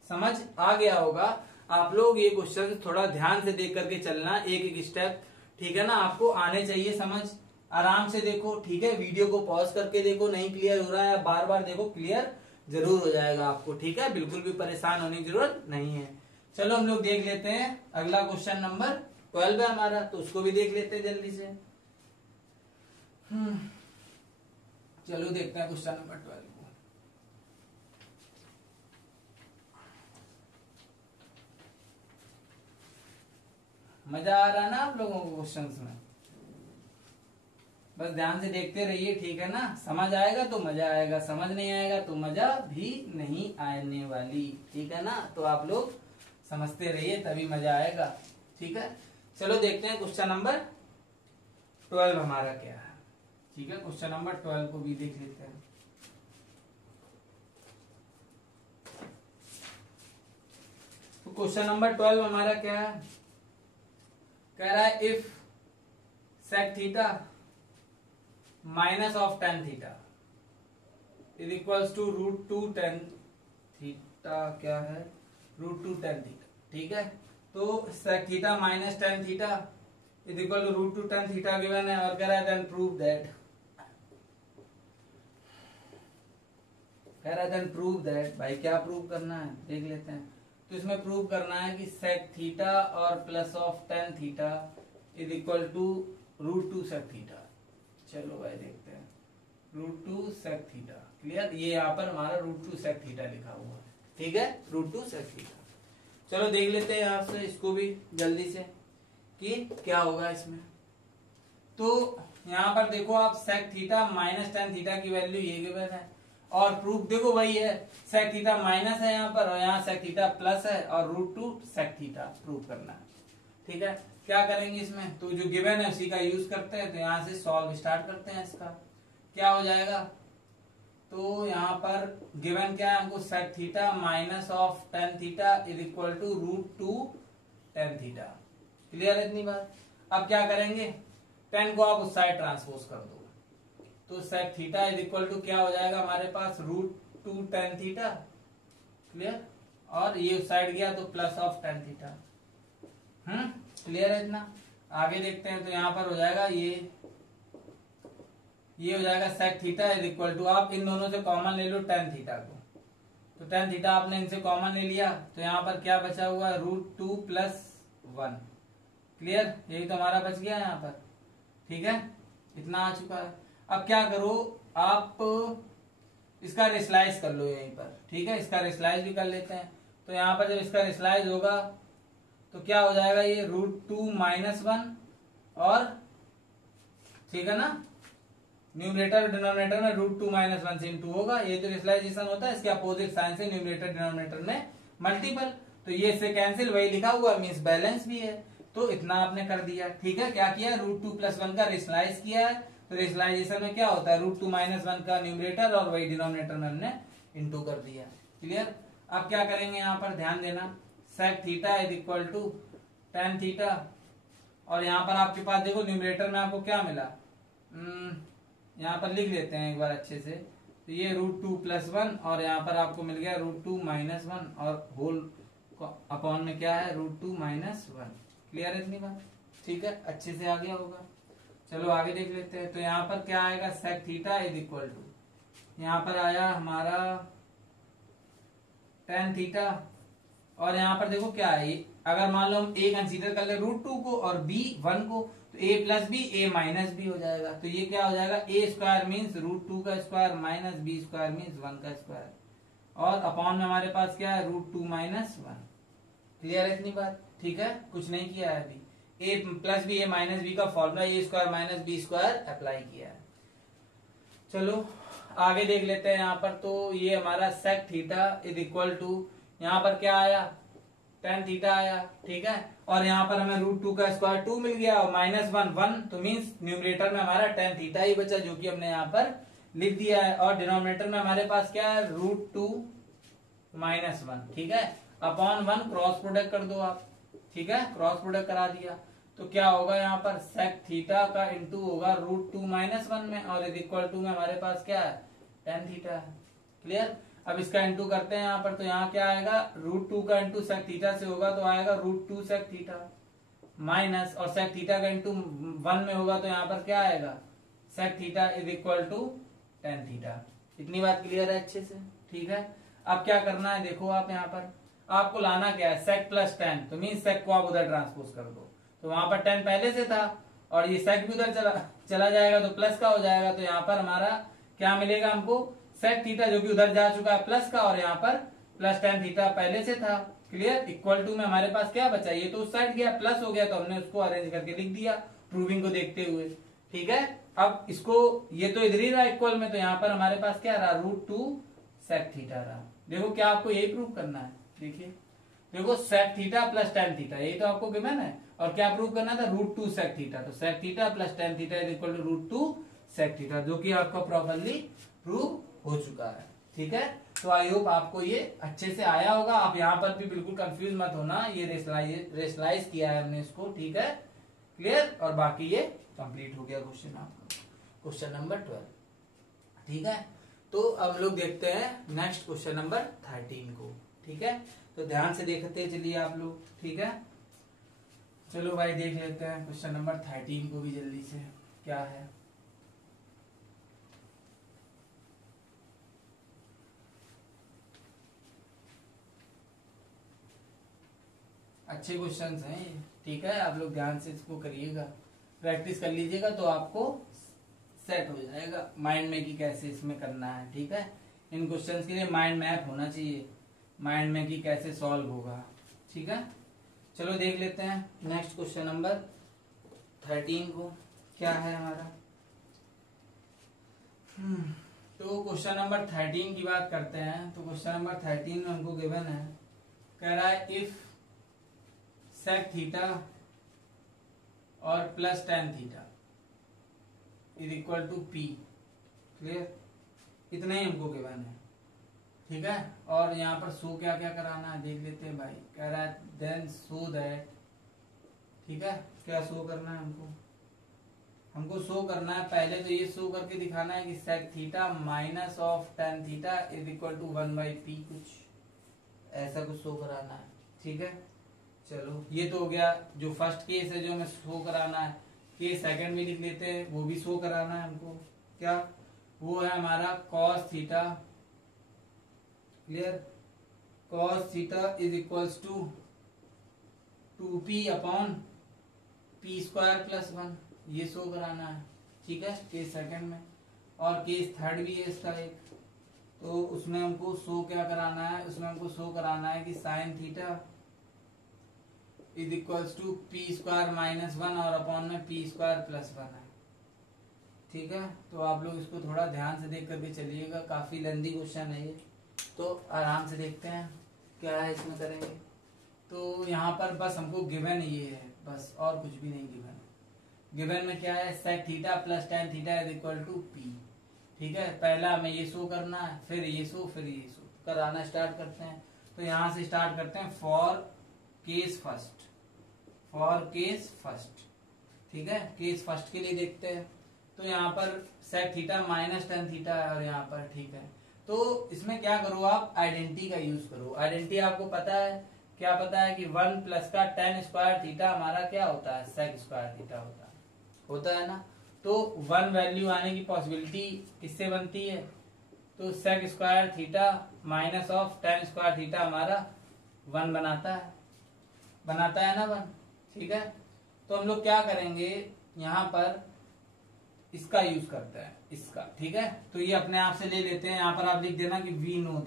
समझ आ गया होगा। आप लोग ये क्वेश्चन थोड़ा ध्यान से देख करके चलना, एक एक स्टेप, ठीक है ना, आपको आने चाहिए समझ, आराम से देखो, ठीक है। वीडियो को पॉज करके देखो, नहीं क्लियर हो रहा है बार बार देखो, क्लियर जरूर हो जाएगा आपको, ठीक है। बिल्कुल भी परेशान होने की जरूरत नहीं है। चलो हम लोग देख लेते हैं अगला क्वेश्चन नंबर 12 है हमारा, तो उसको भी देख लेते हैं जल्दी से। चलो देखते हैं क्वेश्चन नंबर 12 को। मजा आ रहा है ना आप लोगों को क्वेश्चंस में? बस ध्यान से देखते रहिए, ठीक है ना। समझ आएगा तो मजा आएगा, समझ नहीं आएगा तो मजा भी नहीं आने वाली, ठीक है ना। तो आप लोग समझते रहिए तभी मजा आएगा, ठीक है। चलो देखते हैं क्वेश्चन नंबर 12 हमारा क्या है, ठीक है। क्वेश्चन नंबर 12 को भी देख लेते हैं। तो क्वेश्चन नंबर 12 हमारा क्या है, कह रहा है if sec theta minus of tan theta is equals to root 2 tan theta, क्या है रूट 2 टेन थीटा, ठीक है। तो sec theta minus tan theta is equal to root 2 tan theta given है, और कह रहा है देन प्रूव दैट, कह रहा है देन प्रूव दैट। भाई क्या प्रूव करना है देख लेते हैं। तो इसमें प्रूव करना है कि सेक थीटा और plus of tan theta is equal to root 2 sec theta. चलो भाई देखते हैं, रूट 2 सेक थीटा, क्लियर। ये यहाँ पर हमारा रूट 2 सेक थीटा लिखा हुआ है, ठीक है, रूट 2 सेक थीटा। चलो देख लेते हैं यहाँ से इसको भी जल्दी से कि क्या होगा इसमें। तो यहाँ पर देखो आप sec theta minus tan theta की वैल्यू ये गिवन है, और प्रूफ देखो वही है, सेक थीटा माइनस है यहाँ पर, और यहाँ सेक थीटा प्लस है, और रूट 2 सेक थीटा प्रूव करना है, ठीक है। क्या करेंगे इसमें, तो जो गिवन है उसी का यूज करते हैं। तो यहाँ से सॉल्व स्टार्ट करते हैं इसका, क्या हो जाएगा। तो यहाँ पर गिवन क्या है हमको, sec theta minus of tan theta is equal to root 2 tan theta, clear है इतनी बात। अब क्या करेंगे, टेन को आप उस साइड ट्रांसपोज कर दो, तो sec theta is equal to क्या हो जाएगा हमारे पास, रूट 2 टेन थीटा, क्लियर। और ये उस साइड गया तो plus of tan theta, clear है इतना। आगे देखते हैं, तो यहाँ पर हो जाएगा ये हो जाएगा sec theta is equal to, आप इन दोनों से कॉमन ले लो टेन थीटा को, तो टेन थीटा आपने इनसे कॉमन ले लिया, तो यहाँ पर क्या बचा हुआ है, रूट 2 प्लस 1, क्लियर। यही तो हमारा बच गया यहाँ पर, ठीक है, इतना आ चुका है। अब क्या करो आप, इसका रिस्लाइज कर लो यहीं पर, ठीक है, इसका रिस्लाइज भी कर लेते हैं। तो यहाँ पर जब इसका रिस्लाइज होगा तो क्या हो जाएगा, ये रूट 2 माइनस 1, और ठीक है ना, न्यूमरेटर और डिनोमिनेटर में रूट 2 माइनस 1 से इंटू होगा, ये जो रिस्लाइजेशन होता है इसके अपोजिट साइन से न्यूमरेटर डिनोमिनेटर में मल्टीपल, तो ये से कैंसिल, वही लिखा हुआ मीन्स बैलेंस भी है, तो इतना आपने कर दिया, ठीक है। क्या किया, रूट 2 प्लस 1 का रिस्लाइज किया है, तो रिस्लाइजेशन में क्या होता है, रूट 2 माइनस 1 का न्यूमरेटर और वही डिनोमिनेटर में हमने इंटू कर दिया, क्लियर। अब क्या करेंगे यहाँ पर ध्यान देना, sec theta is equal to tan theta, और यहाँ पर आपके पास देखो न्यूमरेटर में आपको क्या मिला, यहाँ पर लिख लेते हैं एक बार अच्छे से, तो ये रूट 2 प्लस 1, और यहाँ पर आपको मिल गया रूट 2 माइनस 1, और होल अपॉन में क्या है, रूट 2 माइनस 1, क्लियर है इतनी बात, ठीक है, अच्छे से आ गया होगा। चलो आगे देख लेते हैं। तो यहाँ पर क्या आएगा, sec theta is equal to, यहाँ पर आया हमारा टेन थीटा, और यहाँ पर देखो क्या है, अगर मान लो हम ए कंसीडर कर ले रूट 2 को और बी 1 को, तो ए plus b a minus B हो जाएगा, तो ये क्या हो जाएगा, ए स्क्वायर मीन्स रूट 2 का square minus B square means 1 का स्क्वायर, और अपॉन में हमारे पास क्या है, रूट 2 माइनस 1, क्लियर है इतनी बात, ठीक है, कुछ नहीं किया है अभी। A plus b a minus b का formula a square minus B square apply किया है। चलो आगे देख लेते हैं यहाँ पर, तो ये हमारा sec theta is equal to, यहाँ पर क्या आया, टेन थीटा आया, ठीक है। और यहाँ पर हमें रूट टू का स्क्वायर 2 मिल गया और माइनस 1 1, तो मीन्स न्यूमरेटर में हमारा टेन थीटा ही बचा, जो कि हमने यहाँ पर लिख दिया है। और डिनोमिनेटर में हमारे पास क्या है, रूट टू माइनस 1, ठीक है। अपॉन 1 क्रॉस प्रोडक्ट कर दो आप, ठीक है, क्रॉस प्रोडक्ट करा दिया तो क्या होगा, यहाँ पर सेक थीटा का इंटू होगा रूट टू माइनस 1 में, और इज इक्वल टू में हमारे पास क्या है, टेन थीटा है। क्लियर। अब इसका इंटू करते हैं यहाँ पर, तो यहाँ क्या आएगा, रूट टू का इंटू सेक थीटा से होगा तो आएगा root two sec theta minus, और सेक थीटा का इंटू 1 में होगा तो यहाँ पर क्या आएगा, sec theta is equal to tan theta. इतनी बात क्लियर है अच्छे से, ठीक है। अब क्या करना है, देखो आप यहाँ पर आपको लाना क्या है, सेक प्लस टेन, तो मीन सेक को आप उधर ट्रांसपोज कर दो, तो वहां पर टेन पहले से था और ये सेक भी उधर चला जाएगा तो प्लस का हो जाएगा, तो यहाँ पर हमारा क्या मिलेगा हमको, सेक थीटा जो कि उधर जा चुका है प्लस का, और यहाँ पर प्लस टेन थीटा पहले से था। क्लियर। इक्वल टू में हमारे पास क्या बचा, ये तो उस साइड गया प्लस हो गया तो हमने उसको अरेंज करके लिख दिया प्रूविंग को देखते हुए, ठीक है। अब इसको ये तो इधर ही रहा इक्वल में, तो यहाँ पर हमारे पास क्या रहा, रूट टू सेक थीटा रहा। देखो क्या आपको यही प्रूव करना है, देखिए देखो sec theta plus tan theta, यही तो आपको गिवन है, और क्या प्रूव करना था, रूट टू सेक थीटा, तो sec theta plus tan theta is equal to root two sec theta, जो कि आपका प्रॉपरली प्रूव हो चुका है, ठीक है। तो आई होप आपको ये अच्छे से आया होगा। आप यहाँ पर भी बिल्कुल कंफ्यूज मत होना, ये रेशनलाइज किया है हमने इसको, ठीक है, क्लियर। और बाकी ये कंप्लीट हो गया क्वेश्चन आपका, क्वेश्चन नंबर 12, ठीक है। तो अब लोग देखते हैं नेक्स्ट क्वेश्चन नंबर 13 को, ठीक है। तो ध्यान से देखते चलिए आप लोग, ठीक है। चलो भाई देख लेते हैं क्वेश्चन नंबर 13 को भी जल्दी से, क्या है। अच्छे क्वेश्चंस हैं ये, ठीक है। आप लोग ध्यान से इसको करिएगा, प्रैक्टिस कर लीजिएगा तो आपको सेट हो जाएगा माइंड में कि कैसे इसमें करना है, ठीक है। इन क्वेश्चंस के लिए माइंड मैप होना चाहिए, माइंड में कि कैसे सॉल्व होगा, ठीक है। चलो देख लेते हैं नेक्स्ट क्वेश्चन नंबर 13 को, क्या है हमारा। तो क्वेश्चन नंबर 13 की बात करते हैं। तो क्वेश्चन नंबर 13 में हमको गिवन है, कह रहा है इफ सेक थीटा और plus tan theta is equal to p. Clear. इतना ही हमको गिवन है, ठीक है। और यहाँ पर शो क्या क्या कराना है देख लेते हैं भाई। कह रहा है देन शो दैट, ठीक है। क्या शो करना है हमको शो करना है, पहले तो ये शो करके दिखाना है कि sec theta minus of tan theta is equal to 1/p, कुछ ऐसा कुछ शो कराना है, ठीक है। चलो ये तो हो गया जो फर्स्ट केस है जो हमें शो कराना है। केस सेकंड भी लिख लेते हैं, वो भी शो कराना है हमको। क्या वो है हमारा cos theta. Clear. Cos theta is equals to 2p upon p square plus 1, ये शो कराना है, ठीक है, केस सेकंड में। और केस थर्ड भी है इसका एक, तो उसमें हमको शो क्या कराना है, उसमें हमको शो कराना है कि sine theta is equals to p square minus 1 और अपॉन में पी स्क्वायर प्लस 1 है, ठीक है। तो आप लोग इसको थोड़ा ध्यान से देख करके चलिएगा, काफी लेंदी क्वेश्चन है ये, तो आराम से देखते हैं क्या है इसमें करेंगे। तो यहाँ पर बस हमको गिवन ये है, बस और कुछ भी नहीं गिवन। गिवन में क्या है, sec theta plus tan theta is equal to p, ठीक है। पहला हमें ये शो करना है, फिर ये शो, फिर ये शो कराना स्टार्ट करते हैं। तो यहाँ से स्टार्ट करते हैं for case first, for case first, ठीक है। केस फर्स्ट के लिए देखते हैं। तो यहाँ पर sec theta minus tan theta है और यहाँ पर, ठीक है। तो इसमें क्या करो आप, आइडेंटिटी का यूज करो। आइडेंटिटी आपको पता है, क्या पता है कि 1 प्लस का टेन स्क्वायर थीटा हमारा क्या होता है, सेक स्क्वायर थीटा होता है ना। तो 1 वैल्यू आने की पॉसिबिलिटी किससे बनती है, तो sec square theta minus of tan square theta हमारा 1 बनाता है ना 1, ठीक है। तो हम लोग क्या करेंगे, यहाँ पर इसका यूज करते हैं, इसका, ठीक है। तो ये अपने आप से ले लेते हैं, यहाँ पर आप लिख देना कि वी नो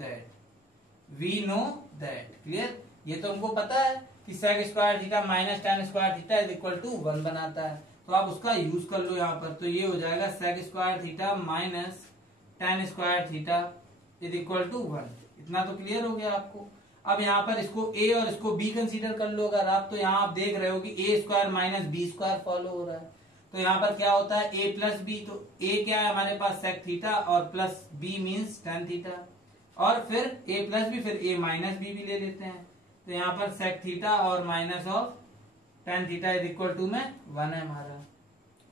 दैट, क्लियर। ये तो हमको पता है कि sec square theta minus tan square theta is equal to 1 बनाता है, तो आप उसका यूज कर लो यहाँ पर। तो ये हो जाएगा sec square theta minus tan square theta is equal to 1। इतना तो क्लियर हो गया आपको। अब यहाँ पर इसको ए और इसको बी कंसीडर कर लो अगर आप, तो यहाँ आप देख रहे हो कि a square minus B square follow हो रहा है। तो यहाँ पर क्या होता है ए प्लस बी, तो ए क्या है हमारे पास सेक थीटा और plus b means tan theta, और फिर ए प्लस बी फिर ए माइनस बी भी ले लेते हैं। तो यहाँ पर सेक थीटा और minus of tan theta is equal to में 1 है हमारा।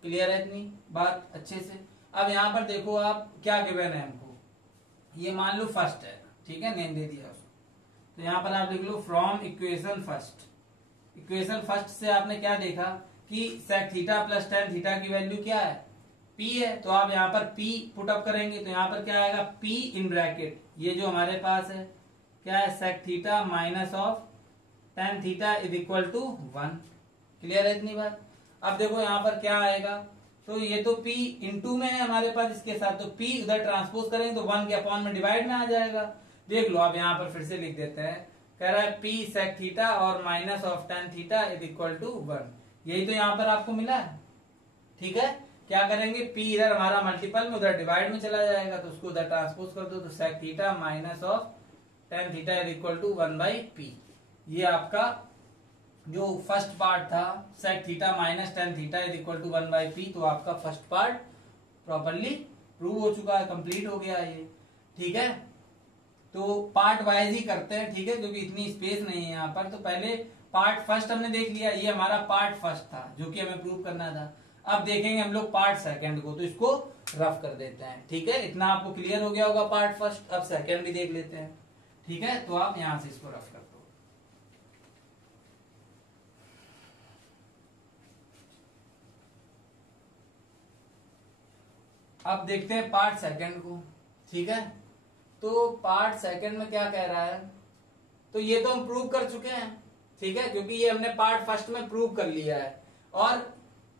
क्लियर है इतनी बात अच्छे से। अब यहाँ पर देखो आप क्या गिवन है हमको, ये मान लो फर्स्ट है, ठीक है, नेम दे दिया उसको। तो यहाँ पर आप लिख लो from equation first. Equation first से आपने क्या देखा कि sec theta plus tan theta की वैल्यू क्या है, P है। तो आप यहाँ पर P पुट अप करेंगे तो यहाँ पर क्या आएगा P इन ब्रैकेट, ये जो हमारे पास है क्या है sec theta minus of tan theta is equal to 1। Clear है इतनी बात। अब देखो यहाँ पर क्या आएगा, तो ये तो P इंटू में है हमारे पास इसके साथ, तो P उधर ट्रांसपोज करेंगे तो 1 के अपॉन में डिवाइड में आ जाएगा। देख लो अब यहाँ पर फिर से लिख देते हैं, कह रहा है P सेक थीटा और minus of tan theta is equal to 1। यही तो यहाँ पर आपको मिला है, ठीक है। क्या करेंगे P इधर हमारा मल्टीपल में उधर डिवाइड में चला जाएगा, तो उसको उधर ट्रांसपोज कर दो, तो sec theta minus of tan theta is equal to 1/P। ये आपका जो फर्स्ट पार्ट था sec theta minus tan theta is equal to 1/P, तो आपका फर्स्ट पार्ट प्रॉपर्ली प्रूव हो चुका है, कंप्लीट हो गया ये, ठीक है। तो पार्ट वाइज ही करते हैं, ठीक है, क्योंकि इतनी स्पेस नहीं है यहाँ पर। तो पहले पार्ट फर्स्ट हमने देख लिया, ये हमारा पार्ट फर्स्ट था जो कि हमें प्रूव करना था। अब देखेंगे हम लोग पार्ट सेकंड को, तो इसको रफ कर देते हैं, ठीक है। इतना आपको क्लियर हो गया होगा पार्ट फर्स्ट। अब सेकंड भी देख लेते हैं, ठीक है। तो आप यहां से इसको रफ कर दो। अब देखते हैं पार्ट सेकंड को, ठीक है। तो पार्ट सेकंड में क्या कह रहा है, तो ये तो हम प्रूव कर चुके हैं, ठीक है, क्योंकि ये हमने पार्ट फर्स्ट में प्रूव कर लिया है। और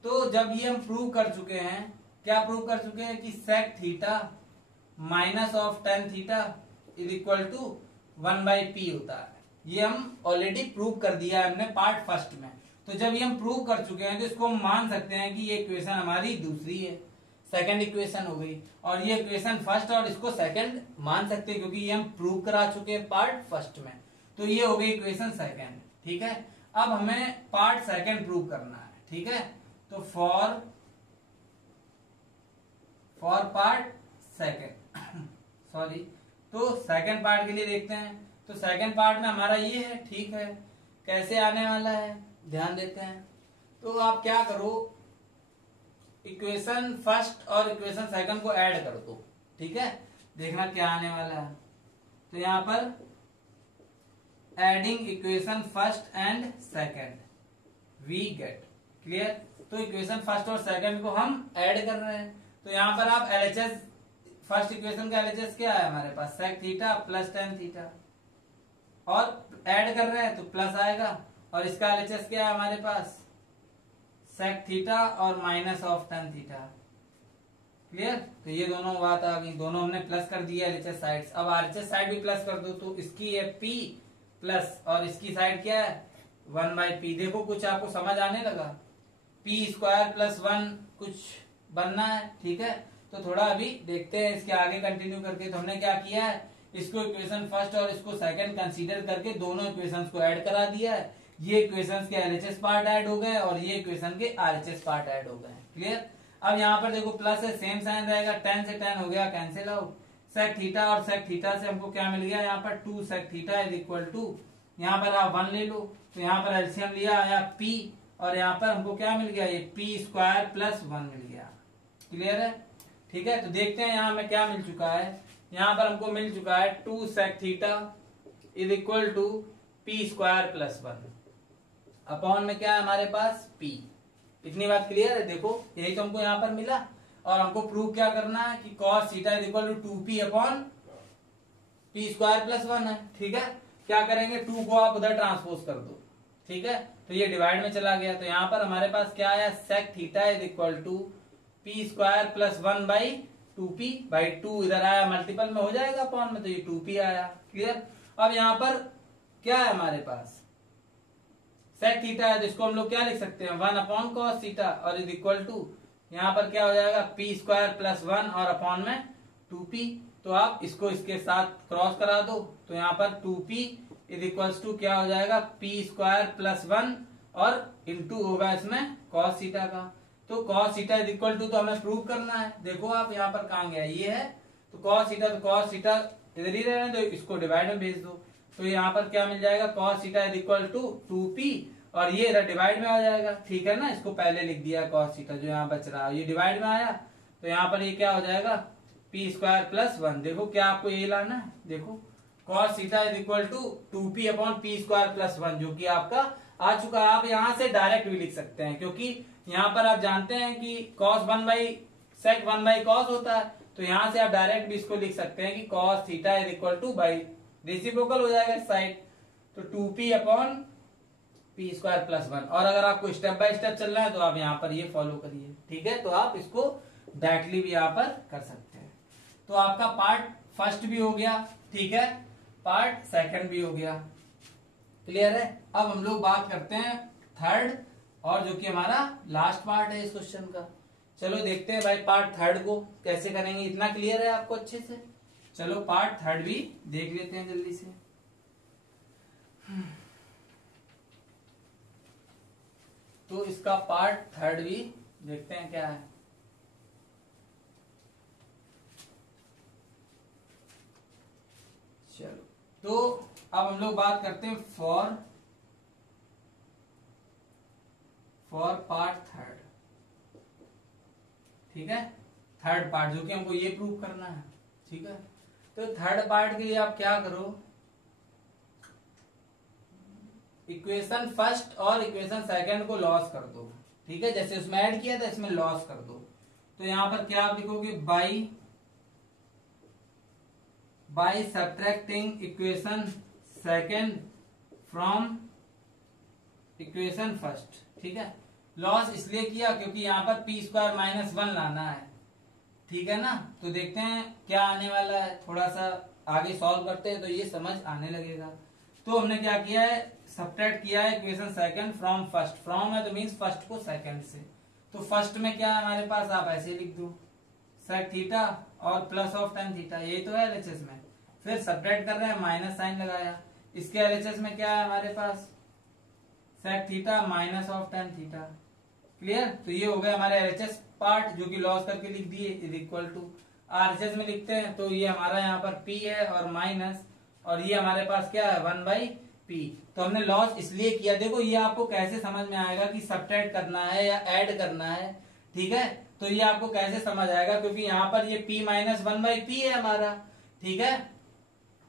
तो जब ये हम प्रूव कर चुके हैं, क्या प्रूव कर चुके हैं कि sec theta minus of tan theta is equal to 1/P होता है। ये हम ऑलरेडी प्रूव कर दिया है हमने पार्ट फर्स्ट में। तो जब ये हम प्रूव कर चुके हैं तो इसको हम मान सकते हैं कि ये इक्वेशन हमारी दूसरी है, सेकंड इक्वेशन हो गई। और ये इक्वेशन फर्स्ट और इसको सेकंड मान सकते हैं क्योंकि ये हम प्रूव करा चुके हैं पार्ट फर्स्ट में। तो ये हो गई इक्वेशन सेकंड, ठीक है। अब हमें पार्ट सेकंड प्रूव करना है, ठीक है। तो फॉर पार्ट सेकंड सॉरी, तो सेकंड पार्ट के लिए देखते हैं। तो सेकंड पार्ट में हमारा ये है, ठीक है। कैसे आने वाला है ध्यान देते हैं। तो आप क्या करो, इक्वेशन फर्स्ट और इक्वेशन सेकंड को ऐड कर दो, ठीक है। देखना क्या आने वाला है। तो यहां पर adding equation first and second we get, clear. तो इक्वेशन फर्स्ट और सेकंड को हम ऐड कर रहे हैं। तो यहां पर आप LHS, फर्स्ट इक्वेशन का LHS क्या है हमारे पास sec theta plus tan theta, और ऐड कर रहे हैं तो प्लस आएगा। और इसका LHS क्या है हमारे पास सेक थीटा और minus of tan theta, clear. तो ये दोनों बात आ गई, दोनों हमने प्लस कर दिया LHS साइड। अब RHS साइड भी प्लस कर दो, तो इसकी है P प्लस और इसकी साइड क्या है 1/P। देखो कुछ आपको समझ आने लगा, P स्क्वायर प्लस 1 कुछ बनना है, ठीक है। तो थोड़ा अभी देखते हैं इसके आगे कंटिन्यू करके। तो हमने क्या किया है, इसको इक्वेशन फर्स्ट और इसको सेकंड कंसीडर करके दोनों इक्वेशंस को ऐड करा दिया है। ये इक्वेशंस के LHS पार्ट ऐड हो गए और ये इक्वेशन के RHS पार्ट ऐड हो गए, क्लियर। अब यहाँ पर देखो प्लस है, सेम साइन रहेगा, 10 से 10 हो गया कैंसिल आउट। सेक थीटा और सेक थीटा से हमको क्या मिल गया, यहाँ पर 2 sec theta is equal to, यहाँ पर आप 1 ले लो, तो यहाँ पर एलसीएम लिया आया P, और यहाँ पर हमको क्या मिल गया, ये P स्क्वायर प्लस 1 मिल गया, क्लियर है, ठीक है। तो देखते हैं यहाँ हमें क्या मिल चुका है। यहाँ पर हमको मिल चुका है 2 sec theta is equal to P square plus 1 upon में क्या है हमारे पास P। इतनी बात क्लियर है। देखो यही तो हमको यहाँ पर मिला, और हमको प्रूव क्या करना है कि cos theta is equal to 2P upon P square plus 1 है, ठीक है। क्या करेंगे, 2 को आप उधर ट्रांसपोज कर दो, ठीक है। तो ये डिवाइड में चला गया, तो यहाँ पर हमारे पास क्या आया, sec theta is equal to P square plus 1/2P by 2 इधर आया, मल्टीपल में हो जाएगा अपॉन में, तो ये 2P आया, क्लियर। अब यहाँ पर क्या है हमारे पास, सेक थीटा है, जिसको हम लोग क्या लिख सकते हैं 1 अपॉन कॉस थीटा, और इज इक्वल टू यहाँ पर क्या हो जाएगा P स्क्वायर प्लस 1 और अपॉन में 2P। तो आप इसको इसके साथ क्रॉस करा दो, तो यहाँ पर 2P इज इक्वल्स टू क्या हो जाएगा, पी स्क्वायर प्लस 1 और इंटू होगा इसमें कॉस थीटा का। तो cos theta is equal to तो हमें प्रूव करना है। देखो आप यहाँ पर कहाँ गया, ये है तो कॉस थीटा इधर ही रहने दो, इसको डिवाइड में भेज दो। तो यहाँ पर क्या मिल जाएगा, cos theta is equal to 2p और ये डिवाइड में आ जाएगा, ठीक है ना। इसको पहले लिख दिया कॉस थीटा, जो यहाँ बच रहा है ये डिवाइड में आया, तो यहाँ पर ये क्या हो जाएगा, पी स्क्वायर प्लस 1। देखो क्या आपको ये लाना है, देखो cos theta is equal to 2p upon p square plus 1, जो कि आपका आ चुका है। आप यहाँ से डायरेक्ट भी लिख सकते हैं, क्योंकि यहाँ पर आप जानते हैं कि कॉस 1/sec 1/cos होता है, तो यहाँ से आप डायरेक्ट भी इसको लिख सकते हैं कि cos theta is equal two by reciprocal हो जाएगा इस साइड, तो 2p upon p square plus 1। और अगर आपको स्टेप बाय स्टेप चलना है तो आप यहाँ पर ये फॉलो करिए, ठीक है। तो आप इसको डायरेक्टली भी यहाँ पर कर सकते हैं। तो आपका पार्ट फर्स्ट भी हो गया, ठीक है, पार्ट सेकंड भी हो गया, क्लियर है। अब हम लोग बात करते हैं थर्ड, और जो कि हमारा लास्ट पार्ट है इस क्वेश्चन का। चलो देखते हैं भाई पार्ट थर्ड को कैसे करेंगे, इतना क्लियर है आपको अच्छे से। चलो पार्ट थर्ड भी देख लेते हैं जल्दी से। तो इसका पार्ट थर्ड भी देखते हैं क्या है। चलो तो अब हम लोग बात करते हैं फॉर पार्ट थर्ड, ठीक है, थर्ड पार्ट जो कि हमको ये प्रूव करना है, ठीक है। तो थर्ड पार्ट के लिए आप क्या करो, इक्वेशन फर्स्ट और इक्वेशन सेकंड को लॉस कर दो, ठीक है, जैसे उसमें ऐड किया था इसमें लॉस कर दो। तो यहां पर क्या आप लिखोगे, by subtracting equation second from equation first, ठीक है। लॉस इसलिए किया क्योंकि यहाँ पर पी स्क्वायर माइनस 1 लाना है, ठीक है ना। तो देखते हैं क्या आने वाला है, थोड़ा सा आगे सॉल्व करते हैं तो ये समझ आने लगेगा। तो हमने क्या किया है, सब्ट्रैक्ट किया है equation second from first, from है तो मीन्स फर्स्ट को सेकंड से। तो फर्स्ट में क्या है हमारे पास, आप ऐसे लिख दो सेक थीटा और प्लस ऑफ टेन थीटा, यही तो है एलएचएस में। फिर सब्ट्रैक्ट कर रहे हैं, माइनस साइन लगाया, इसके एलएचएस में क्या है हमारे पास, sec theta minus of tan theta, clear. तो ये हो गया हमारे एलएचएस पार्ट, जो कि लॉस करके लिख दिए, इज इक्वल टू आरएचएस में लिखते हैं तो ये हमारा यहाँ पर पी है और माइनस, और ये हमारे पास क्या है 1/p। तो हमने लॉस इसलिए किया, देखो ये आपको कैसे समझ में आएगा कि सब्ट्रैक्ट करना है या ऐड करना है, ठीक है। तो ये आपको कैसे समझ आएगा, क्योंकि यहाँ पर ये p माइनस 1/p है हमारा, ठीक है।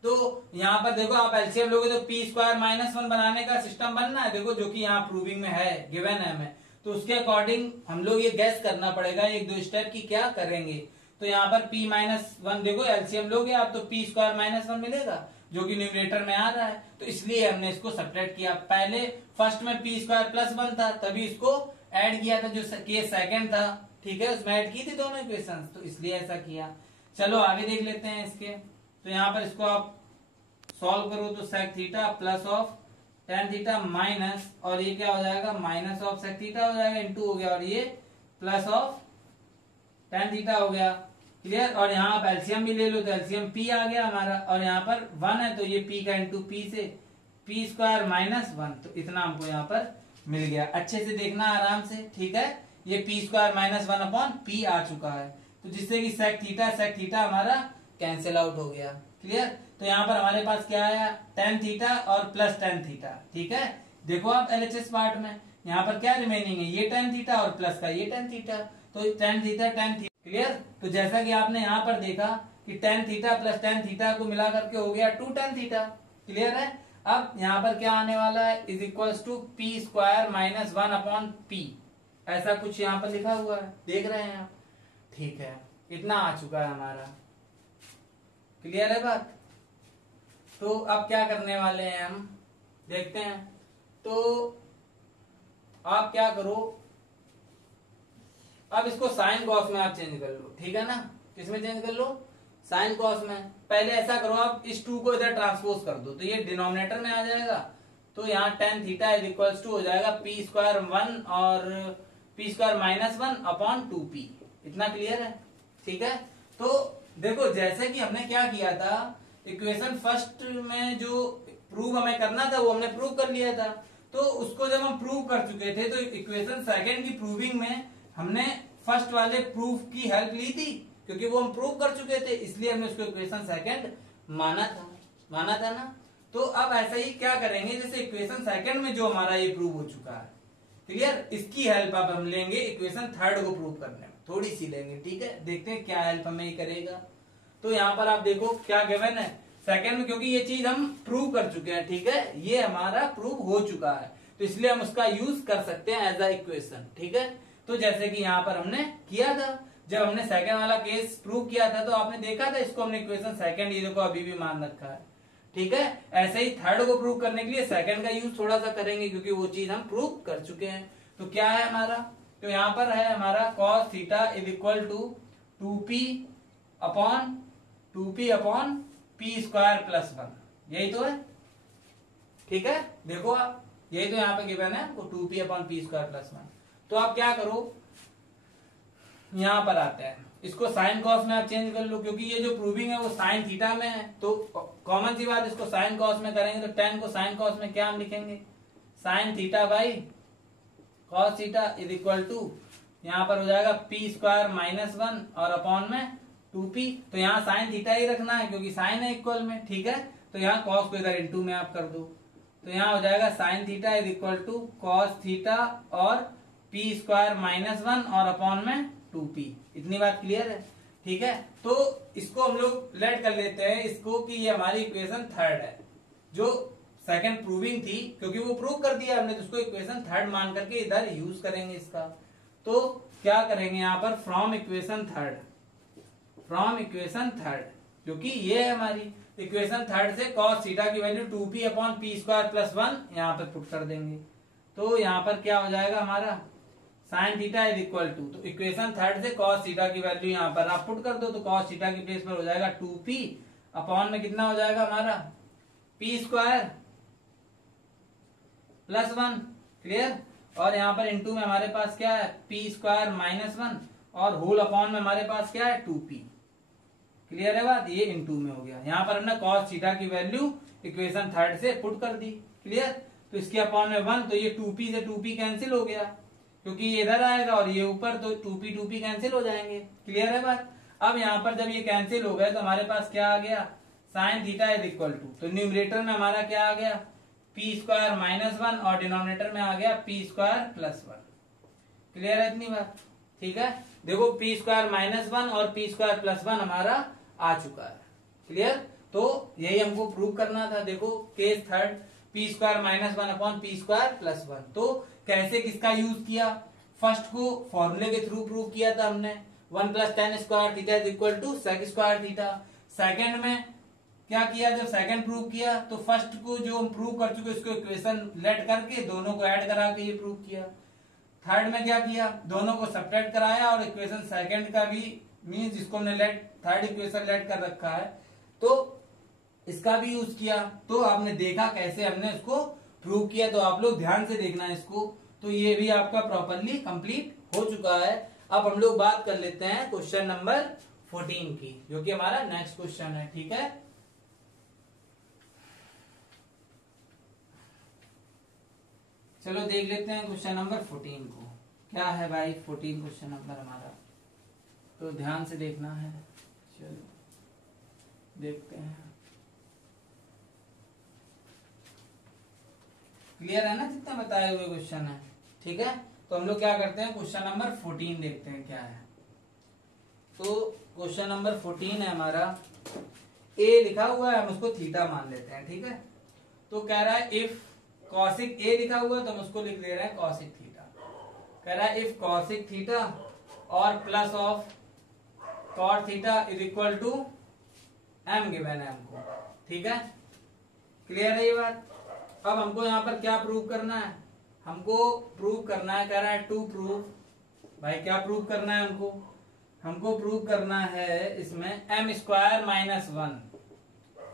तो यहाँ पर देखो आप एलसीएम लोगे तो पी स्क्वायर माइनस 1 बनाने का सिस्टम बनना है, देखो जो कि यहाँ प्रूविंग में है, गिवन है हमें। तो उसके अकॉर्डिंग हम लोग ये गैस करना पड़ेगा एक दो स्टेप की क्या करेंगे। तो यहाँ पर p माइनस 1 देखो एलसीएम लोगे आप तो पी स्क्वायर माइनस 1 मिलेगा, जो कि न्यूमरेटर में आ रहा है, तो इसलिए हमने इसको सब्ट्रैक्ट किया। पहले फर्स्ट में पी स्क्वायर प्लस 1 था, तभी इसको ऐड किया था, जो केस सेकंड था, ठीक है, उसमें ऐड की थी दोनों इक्वेशन, तो इसलिए ऐसा किया। चलो आगे देख लेते हैं इसके। तो यहाँ पर इसको आप सॉल्व करो तो sec theta plus of tan theta minus, और ये क्या हो जाएगा, माइनस ऑफ सेक थीटा हो जाएगा, इंटू हो गया, और ये प्लस ऑफ टेन थीटा हो गया, क्लियर। और यहाँ आप एलसीएम भी ले लो तो एलसीएम p आ गया हमारा, और यहाँ पर 1 है तो ये p का इंटू p से p स्क्वायर माइनस 1, तो इतना हमको यहाँ पर मिल गया। अच्छे से देखना आराम से, ठीक है। ये p square minus 1 upon p आ चुका है, तो जिससे कि सेक थीटा हमारा कैंसिल आउट हो गया, क्लियर। तो यहाँ पर हमारे पास क्या आया, टेन थीटा और प्लस टेन थीटा, ठीक है। देखो आप एलएचएस पार्ट में यहाँ पर क्या रिमेनिंग है, ये टेन थीटा और प्लस का ये टेन थीटा, तो टेन थीटा, क्लियर। तो जैसा कि आपने यहाँ पर देखा कि tan theta plus tan theta को मिला करके हो गया 2 टेन थीटा, क्लियर है। अब यहाँ पर क्या आने वाला है, is equals to p square minus 1 upon p, ऐसा कुछ यहाँ पर लिखा हुआ है, देख रहे हैं आप, ठीक है। इतना आ चुका है हमारा, क्लियर है बात। तो अब क्या करने वाले हैं हम, देखते हैं। तो आप क्या करो, अब इसको साइन कॉस में आप चेंज कर लो, ठीक है ना। किसमें चेंज कर लो, साइन कॉस में। पहले ऐसा करो आप इस 2 को इधर ट्रांसपोज कर दो, तो ये डिनोमिनेटर में आ जाएगा, तो यहाँ tan theta is equals to हो जाएगा पी स्क्वायर 1 और P square minus 1 upon 2p, इतना क्लियर है, ठीक है। तो देखो जैसे कि हमने क्या किया था, इक्वेशन फर्स्ट में जो प्रूव हमें करना था वो हमने प्रूव कर लिया था। तो उसको जब हम प्रूव कर चुके थे तो इक्वेशन सेकंड की प्रूविंग में हमने फर्स्ट वाले प्रूफ की हेल्प ली थी, क्योंकि वो हम प्रूव कर चुके थे, इसलिए हमने उसको इक्वेशन सेकंड माना था ना। तो अब ऐसा ही क्या करेंगे, जैसे इक्वेशन सेकंड में जो हमारा ये प्रूव हो चुका है, क्लियर, इसकी हेल्प अब हम लेंगे इक्वेशन थर्ड को प्रूव करने में, थोड़ी सी लेंगे, ठीक है। देखते हैं क्या हेल्प हमें ये करेगा। तो यहाँ पर आप देखो क्या गिवन है सेकंड में, क्योंकि ये चीज हम प्रूव कर चुके हैं, ठीक है, ये हमारा प्रूव हो चुका है, तो इसलिए हम उसका यूज कर सकते हैं एज अ इक्वेशन, ठीक है। तो जैसे कि यहाँ पर हमने किया था, जब हमने सेकंड वाला केस प्रूव किया था तो आपने देखा था इसको हमने इक्वेशन सेकंड, ये देखो अभी भी मान रखा है, ठीक है। ऐसे ही थर्ड को प्रूव करने के लिए सेकंड का यूज थोड़ा सा करेंगे, क्योंकि वो चीज हम प्रूव कर चुके हैं। तो क्या है हमारा, तो यहाँ पर है हमारा cos theta is equal to 2p upon p square plus 1, यही तो है, ठीक है। देखो आप, यही तो यहाँ पे गिवन है, तो 2p upon p square plus 1। तो आप क्या करो, यहां पर आते हैं, इसको साइन कॉस में आप चेंज कर लो, क्योंकि ये जो प्रूविंग है वो साइन थीटा में है, तो कॉमन सी बात, इसको साइन कॉस में करेंगे तो tan को साइन कॉस में क्या हम लिखेंगे, sine theta by cos theta is equal to, यहाँ पर हो जाएगा p स्क्वायर माइनस 1 और अपॉन में 2p। तो यहाँ साइन थीटा ही रखना है क्योंकि साइन है इक्वल में, ठीक है। तो यहाँ कॉस को इधर इंटू में आप कर दो, तो यहाँ हो जाएगा sine theta is equal to cos theta और p स्क्वायर माइनस 1 और अपॉन में 2p। इतनी बात क्लियर है, ठीक है। तो इसको हम लोग लेट कर लेते हैं इसको कि ये हमारी इक्वेशन थर्ड है, जो सेकंड प्रूविंग थी, क्योंकि वो प्रूव कर दिया हमने, तो उसको इक्वेशन थर्ड मान करके इधर यूज करेंगे इसका। तो क्या करेंगे यहाँ पर, फ्रॉम इक्वेशन थर्ड, क्योंकि ये है हमारी इक्वेशन थर्ड से cos थीटा की value 2p upon p square plus 1 यहाँ पर पुट कर देंगे। तो यहाँ पर क्या हो जाएगा हमारा, sine theta is equal to, तो इक्वेशन थर्ड से cos थीटा की वैल्यू यहाँ पर आप पुट कर दो, तो cos थीटा की प्लेस पर हो जाएगा 2p अपॉन में कितना हो जाएगा हमारा p स्क्वायर प्लस 1, क्लियर। और यहाँ पर इनटू में हमारे पास क्या है, p स्क्वायर माइनस 1 और होल अपॉन में हमारे पास क्या है 2p, क्लियर है बात, ये इनटू में हो गया। यहाँ पर हमने cos थीटा की वैल्यू इक्वेशन थर्ड से पुट कर दी, क्लियर। तो इसके अपॉन में 1, तो ये 2p से 2p कैंसिल हो गया, क्योंकि ये इधर आएगा और ये ऊपर, तो 2p कैंसिल हो जाएंगे, क्लियर है बात। अब यहाँ पर जब ये कैंसिल हो गए तो हमारे पास क्या आ गया, sine theta is equal to, तो न्यूमरेटर में हमारा क्या आ गया, p स्क्वायर माइनस 1 और डिनोमिनेटर में आ गया p स्क्वायर प्लस 1, क्लियर है इतनी बात, ठीक है। देखो p स्क्वायर माइनस 1 और p स्क्वायर प्लस 1 हमारा आ चुका है, क्लियर। तो यही हमको प्रूव करना था। देखो case third, p square minus 1 upon p square plus 1। तो कैसे किसका यूज किया, फर्स्ट को फॉर्मूले के थ्रू प्रूव किया था हमने, 1 plus tan square theta is equal to sec square theta. Second में क्या किया, जब सेकंड प्रूव किया तो फर्स्ट को जो हम प्रूव कर चुके उसको इक्वेशन लेट करके दोनों को ऐड करा के ये प्रूव किया। थर्ड में क्या किया, दोनों को सब्ट्रैक्ट कराया और इक्वेशन सेकंड का भी मींस जिसको हमने लेट थर्ड इक्वेशन लेट कर रखा है तो इसका भी यूज किया। तो आपने देखा कैसे हमने उसको प्रूव किया, तो आप लोग ध्यान से देखना इसको। तो ये भी आपका प्रॉपरली कंप्लीट हो चुका है। अब हम लोग बात कर लेते हैं क्वेश्चन नंबर 14 की, जो कि हमारा नेक्स्ट क्वेश्चन है, ठीक है। चलो देख लेते हैं क्वेश्चन नंबर 14 को, क्या है भाई 14 क्वेश्चन नंबर हमारा, तो ध्यान से देखना है। चलो देखते हैं, क्लियर है ना जितना बताए हुए क्वेश्चन है, ठीक है। तो हम लोग क्या करते हैं, क्वेश्चन नंबर 14 देखते हैं क्या है। तो क्वेश्चन नंबर 14 है हमारा, ए लिखा हुआ है, हम उसको थीटा मान लेते हैं, ठीक है। तो कह रहा है इफ कॉसिक ए लिखा हुआ है तो हम उसको लिख दे रहे हैं कॉसिक थीटा। कह रहा है इफ कॉसिक थीटा और plus of cot theta is equal to m given है हमको, ठीक है, क्लियर है ये बात। अब हमको यहाँ पर क्या प्रूव करना है, हमको प्रूव करना है, कह रहा है टू प्रूव, भाई क्या प्रूव करना है हमको प्रूव करना है इसमें m square minus 1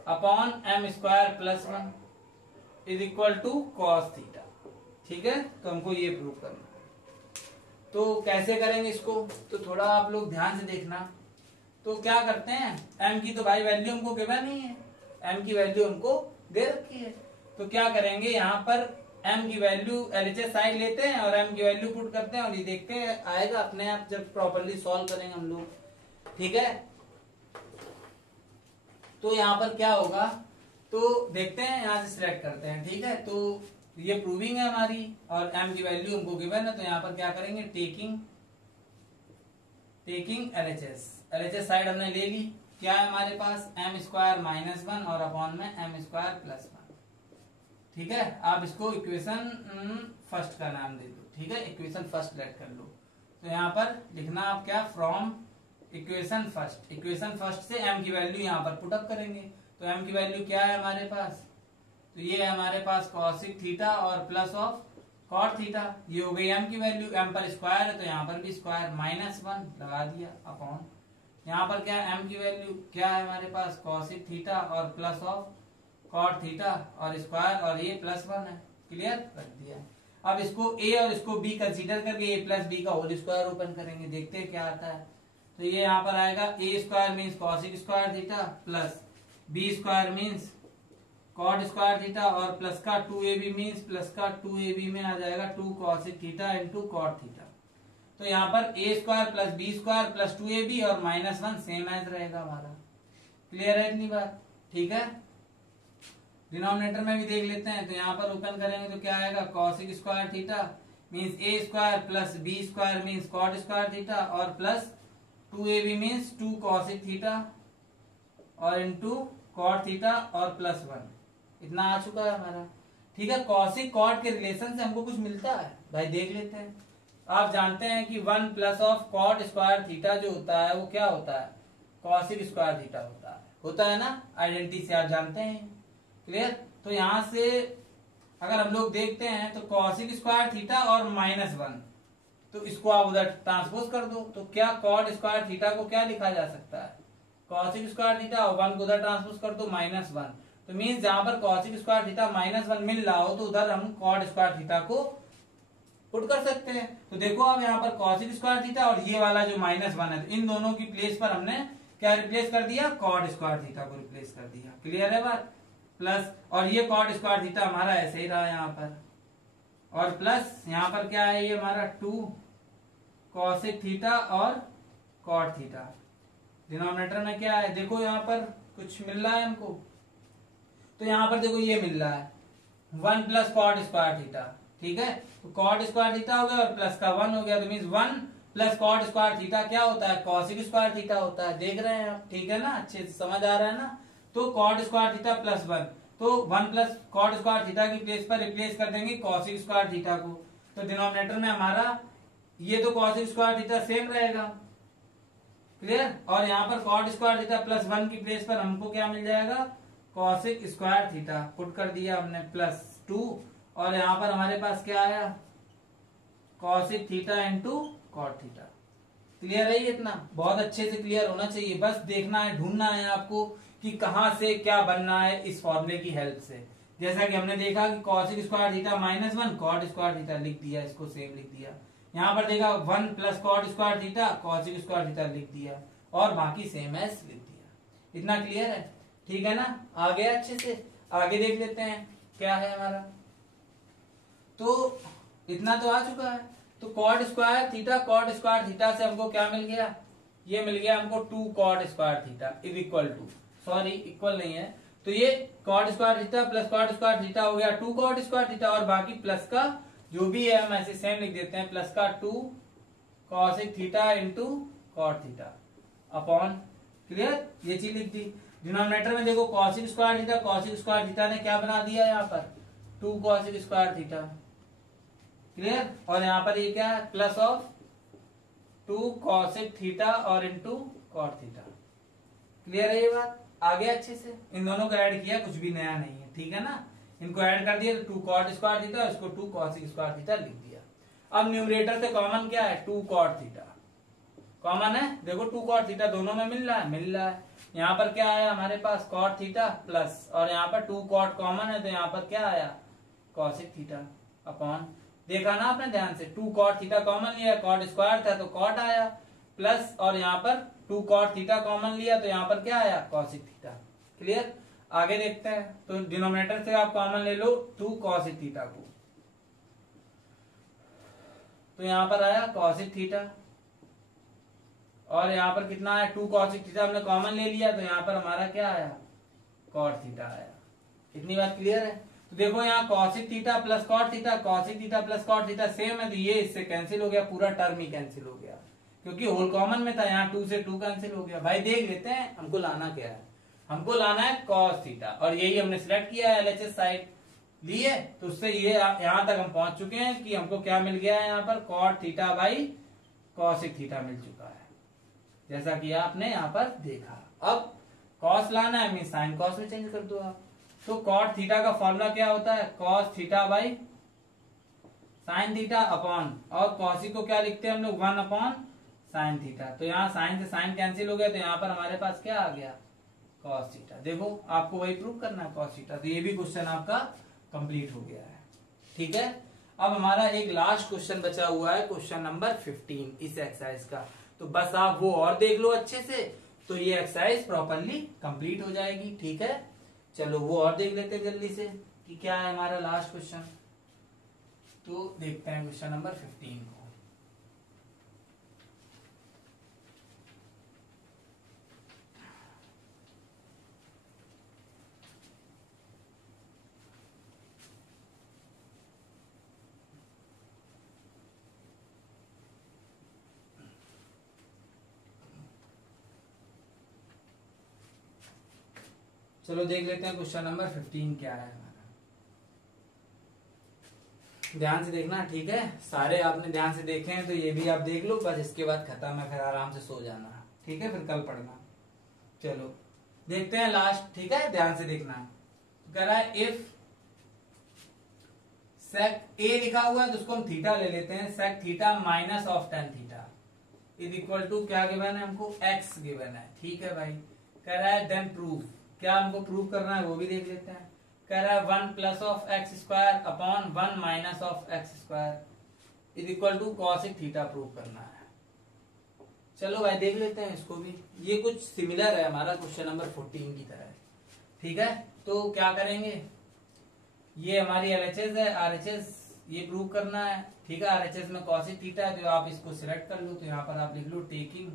upon m square plus 1 is equal to cos theta, ठीक है। तो हमको ये प्रूव करना है। तो कैसे करेंगे इसको, तो थोड़ा आप लोग ध्यान से देखना। तो क्या करते हैं, m की तो भाई वैल्यू हमको गिवन नहीं है, m की वैल्यू हमको दे रखी है, तो क्या करेंगे, यहाँ पर m की वैल्यू LHS साइड लेते हैं और m की वैल्यू पुट करते हैं और ये देखते हैं आएगा अपने आप जब प्रॉपरली सॉल्व करेंगे हम लोग। ठीक है, तो यहाँ पर क्या होगा, तो देखते हैं, यहाँ से सिलेक्ट करते हैं। ठीक है, तो ये प्रूविंग है हमारी और m की वैल्यू हमको गिवन है, तो यहाँ पर क्या करेंगे, टेकिंग LHS साइड हमने ले ली। क्या है हमारे पास, m स्क्वायर माइनस 1 और अपॉन में m स्क्वायर प्लस 1। ठीक है, आप इसको इक्वेशन फर्स्ट का नाम दे दो। ठीक है, इक्वेशन फर्स्ट लेट कर लो। तो यहाँ पर लिखना आप क्या, फ्रॉम इक्वेशन फर्स्ट से m की वैल्यू यहाँ पर पुटअप करेंगे। तो m की वैल्यू क्या है हमारे पास, तो ये है हमारे पास कॉसिक थीटा और प्लस ऑफ कॉट थीटा। ये हो गई m की वैल्यू, m पर स्क्वायर है तो यहाँ पर भी स्क्वायर, माइनस 1 लगा दिया अपॉन, यहाँ पर क्या है m की वैल्यू क्या है हमारे पास, कॉसिक थीटा और प्लस ऑफ कॉट थीटा और स्क्वायर और ये प्लस 1 है। क्लियर कर दिया। अब इसको a और इसको b कंसीडर करके a प्लस b का होल स्क्वायर ओपन करेंगे, देखते हैं क्या आता है। तो ये यहाँ पर आएगा a square means cosec square theta plus b square means cot square theta और प्लस का 2ab मीन्स प्लस का 2ab में आ जाएगा 2 cosec theta into cot theta. तो यहाँ पर a square plus b square plus 2ab और माइनस 1 सेम एज रहेगा हमारा। क्लियर है इतनी बात। ठीक है, डिनोमिनेटर में भी देख लेते हैं। तो यहाँ पर ओपन करेंगे तो क्या आएगा, cosec square theta means a square plus b square means cot square theta और plus 2ab means 2 cosec theta और इंटू कॉट थीटा और प्लस 1। इतना आ चुका है हमारा। ठीक है, कॉसिक कॉट के रिलेशन से हमको कुछ मिलता है भाई, देख लेते हैं। आप जानते हैं कि 1 plus of cot square theta जो होता है वो क्या होता है, कॉसिक स्क्वायर थीटा होता है ना, आइडेंटिटी से आप जानते हैं। क्लियर, तो यहां से अगर हम लोग देखते हैं तो कॉसिक स्क्वायर थीटा और माइनस 1, तो इसको आप उधर ट्रांसपोज कर दो। तो क्या कॉट स्क्वायर थीटा को क्या लिखा जा सकता है, कॉसिक स्क्वायर थीटा और 1 को उधर ट्रांसपोज कर दो माइनस 1। तो मीन्स जहां पर कॉसिक स्क्वायर थीटा माइनस 1 मिल रहा हो तो उधर हम कॉट स्क्वायर थीटा को पुट कर सकते हैं। तो देखो अब यहाँ पर कॉसिक स्क्वायर थीटा और ये वाला जो माइनस 1 है, तो इन दोनों की प्लेस पर हमने क्या रिप्लेस कर दिया, कॉट स्क्वायर थीटा को रिप्लेस कर दिया। क्लियर है बात। प्लस और ये कॉट स्क्वायर थीटा हमारा ऐसे ही रहा यहाँ पर, और प्लस यहाँ पर क्या है, ये हमारा 2 कॉसिक थीटा और कॉट थीटा। डिनोमिनेटर में क्या है, देखो यहाँ पर कुछ मिल रहा है हमको। तो यहाँ पर देखो ये मिल रहा है 1 प्लस कॉट स्क्वायर थीटा। ठीक है, तो कॉट स्क्वायर थीटा हो गया और प्लस का 1 हो गया, तो means 1 plus cot square theta क्या होता है, कॉसिक स्क्वायर थीटा होता है। देख रहे हैं आप, ठीक है ना, अच्छे से समझ आ रहा है ना। तो कॉट स्क्वायर थीटा प्लस 1, तो 1 प्लस कॉट स्क्वायर थीटा की प्लेस पर रिप्लेस कर देंगे कॉसिक स्क्वायर थीटा को। तो डिनोमिनेटर में हमारा ये तो कॉसिक स्क्वायर थीटा सेम रहेगा। क्लियर, और यहाँ पर कॉट स्क्वायर थीटा प्लस 1 की प्लेस पर हमको क्या मिल जाएगा, कॉसिक स्क्वायर थीटा पुट कर दिया हमने प्लस 2, और यहाँ पर हमारे पास क्या आया, cosec theta into cot theta. Clear है ये, इतना बहुत अच्छे से क्लियर होना चाहिए। बस देखना है, ढूंढना है आपको कि कहां से क्या बनना है इस फॉर्मूले की हेल्प से। जैसा कि हमने देखा कि cosec square theta minus 1 cot square theta लिख दिया, इसको सेम लिख दिया। यहाँ पर देखा 1 plus cot square theta cosec square theta लिख दिया और बाकी सेम एस लिख दिया। इतना क्लियर है, ठीक है ना। आगे अच्छे से आगे देख लेते हैं क्या है हमारा। तो इतना तो आ चुका है। तो कॉट स्क्वायर थीटा से हमको क्या मिल गया, ये मिल गया हमको 2 cot square theta is equal to, sorry equal नहीं है, तो ये cot square theta plus cot square theta हो गया 2 कॉट स्क्वायर थीटा, और बाकी प्लस का जो भी है हम ऐसे सेम लिख देते हैं, प्लस का 2 cosec theta into cot theta upon, clear, ये चीज लिख दी। डिनोमिनेटर में देखो कॉसिक स्क्वायर थीटा ने क्या बना दिया यहाँ पर 2 कॉसिक स्क्वायर थीटा, क्लियर, और यहाँ पर ये क्या है प्लस ऑफ 2 कॉसिक थीटा और इंटू कॉट थीटा। क्लियर है ये बात। आगे अच्छे से इन दोनों को ऐड किया, कुछ भी नया नहीं है, ठीक है ना। इनको ऐड कर दिया तो 2 कॉट स्क्वायर थीटा, इसको 2 कॉसिक स्क्वायर थीटा लिख दिया। अब न्यूमरेटर से कॉमन क्या है 2 कॉट थीटा कॉमन है, देखो 2 कॉट थीटा दोनों में मिल रहा है। यहाँ पर क्या आया हमारे पास कॉट थीटा प्लस, और यहाँ पर 2 कॉट कॉमन है तो यहाँ पर क्या आया कॉसिक थीटा अपॉन, देखा ना आपने ध्यान से, 2 कॉट थीटा कॉमन लिया, कॉट स्क्वायर था तो कॉट आया प्लस, और यहाँ पर 2 कॉट थीटा कॉमन लिया तो यहाँ पर क्या आया कॉसिक थीटा। क्लियर। आगे देखते हैं, तो डिनोमिनेटर से आप कॉमन ले लो 2 cos थीटा को, तो यहां पर आया cos थीटा, और यहाँ पर कितना आया 2 cos थीटा हमने कॉमन ले लिया, तो यहाँ पर हमारा क्या आया cot थीटा आया। इतनी बात क्लियर है। तो देखो यहाँ cos theta plus cot theta, cos theta plus cot theta same है, तो ये इससे कैंसिल हो गया, पूरा टर्म ही कैंसिल हो गया, क्योंकि होल कॉमन में था, यहाँ 2 से 2 कैंसिल हो गया। भाई देख लेते हैं हमको लाना क्या है, हमको लाना है cos थीटा, और यही हमने सिलेक्ट किया है, LHS साइड ली है, तो उससे ये यहाँ तक हम पहुंच चुके हैं कि हमको क्या मिल गया है, यहाँ पर cot theta by cos theta मिल चुका है, जैसा कि आपने यहाँ पर देखा। अब cos लाना है, मीन साइन cos में चेंज कर दो आप, तो cot थीटा का फॉर्मूला क्या होता है, cos theta by sine theta upon, और cos को क्या लिखते हैं हम लोग 1 अपॉन साइन थीटा, तो यहाँ साइन से साइन कैंसिल हो गया, तो यहाँ पर हमारे पास क्या आ गया cos थीटा। देखो आपको वही प्रूव करना है cos थीटा, तो ये भी क्वेश्चन आपका कंप्लीट हो गया है। ठीक है, अब हमारा एक लास्ट क्वेश्चन बचा हुआ है, क्वेश्चन नंबर 15 इस एक्सरसाइज का, तो बस आप वो और देख लो अच्छे से, तो ये एक्सरसाइज प्रॉपरली कंप्लीट हो जाएगी। ठीक है, चलो वो और देख लेते हैं जल्दी से कि क्या है हमारा लास्ट क्वेश्चन। तो देखते हैं क्वेश्चन नंबर 15 को। चलो देख लेते हैं क्वेश्चन नंबर 15 क्या है हमारा, ध्यान से देखना। ठीक है, सारे आपने ध्यान से देखे हैं तो ये भी आप देख लो, बस इसके बाद खत्म है, फिर आराम से सो जाना। ठीक है, फिर कल पढ़ना। चलो देखते हैं लास्ट। ठीक है, ध्यान से देखना है। कह रहा है इफ सेक ए लिखा हुआ है तो उसको हम थीटा ले लेते हैं, sec theta minus of tan theta is equal to क्या गिवन है हमको, एक्स गिवन है। ठीक है भाई, कह रहा है देन प्रूफ, क्या हमको प्रूव करना है वो भी देख लेते हैं। कह रहा है 1 plus of x square upon 1 minus of x square is equal to cosec theta prove करना है। चलो भाई देख लेते हैं इसको भी, ये कुछ सिमिलर है हमारा क्वेश्चन नंबर 14 की तरह। ठीक है, तो क्या करेंगे, ये हमारी LHS है, RHS ये प्रूव करना है। ठीक है, RHS में कॉसिक थीटा है, तो आप इसको सिलेक्ट कर लो, तो यहाँ पर आप लिख लो टेकिंग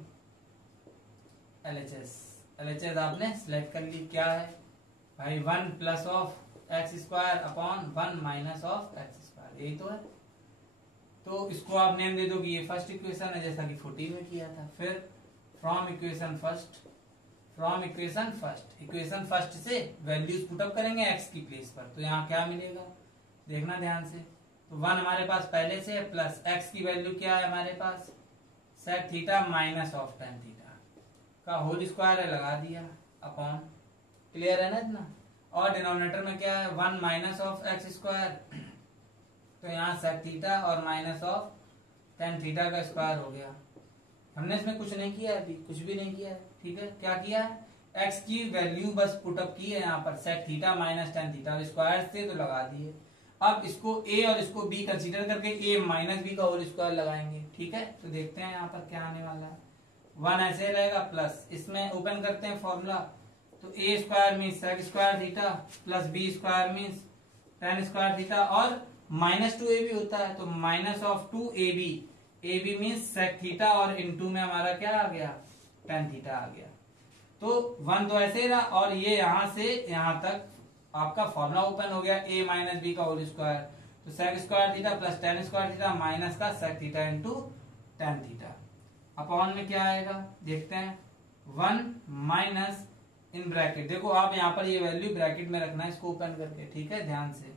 LHS। LHS आपने सिलेक्ट कर ली, क्या है भाई 1 plus of x square upon 1 minus of x square, यही तो है। तो इसको आप नेम दे दो कि ये फर्स्ट इक्वेशन है, जैसा कि 14 में किया था। फिर from equation first, equation first से वैल्यूज पुटअप करेंगे एक्स की प्लेस पर, तो यहाँ क्या मिलेगा देखना ध्यान से। तो 1 हमारे पास पहले से है, प्लस एक्स की वैल्यू क्या है हमारे पास, sec theta minus of tan theta का होल स्क्वायर है, लगा दिया अपॉन, क्लियर है ना इतना। और डिनोमिनेटर में क्या है 1 माइनस ऑफ एक्स स्क्वायर, तो यहाँ सेक थीटा और माइनस ऑफ टेन थीटा का स्क्वायर हो गया। हमने इसमें कुछ नहीं किया, अभी कुछ भी नहीं किया है। ठीक है, क्या किया है, एक्स की वैल्यू बस पुटअप की है यहाँ पर, sec theta minus tan theta, square से तो लगा दिए। अब इसको ए और इसको बी कंसीडर करके ए माइनस बी का होल स्क्वायर लगाएंगे। ठीक है, तो देखते हैं यहाँ पर क्या आने वाला है। 1 ऐसे रहेगा, प्लस इसमें ओपन करते हैं फॉर्मूला, तो a square means sec square theta plus b square means tan square theta, और माइनस 2 ए बी होता है, तो minus of 2 a b means sec theta, और इनटू में हमारा क्या आ गया टेन थीटा आ गया। तो 1 तो ऐसे ही रहा, और ये यहां से यहां तक आपका फॉर्मूला ओपन हो गया, a माइनस बी का होल स्क्वायर, तो sec square theta plus tan square theta minus का sec theta into tan theta, upon में क्या आएगा देखते हैं 1 माइनस इन ब्रैकेट। देखो आप यहाँ पर ये वैल्यू ब्रैकेट में रखना है इसको ओपन करके। ठीक है, ध्यान से।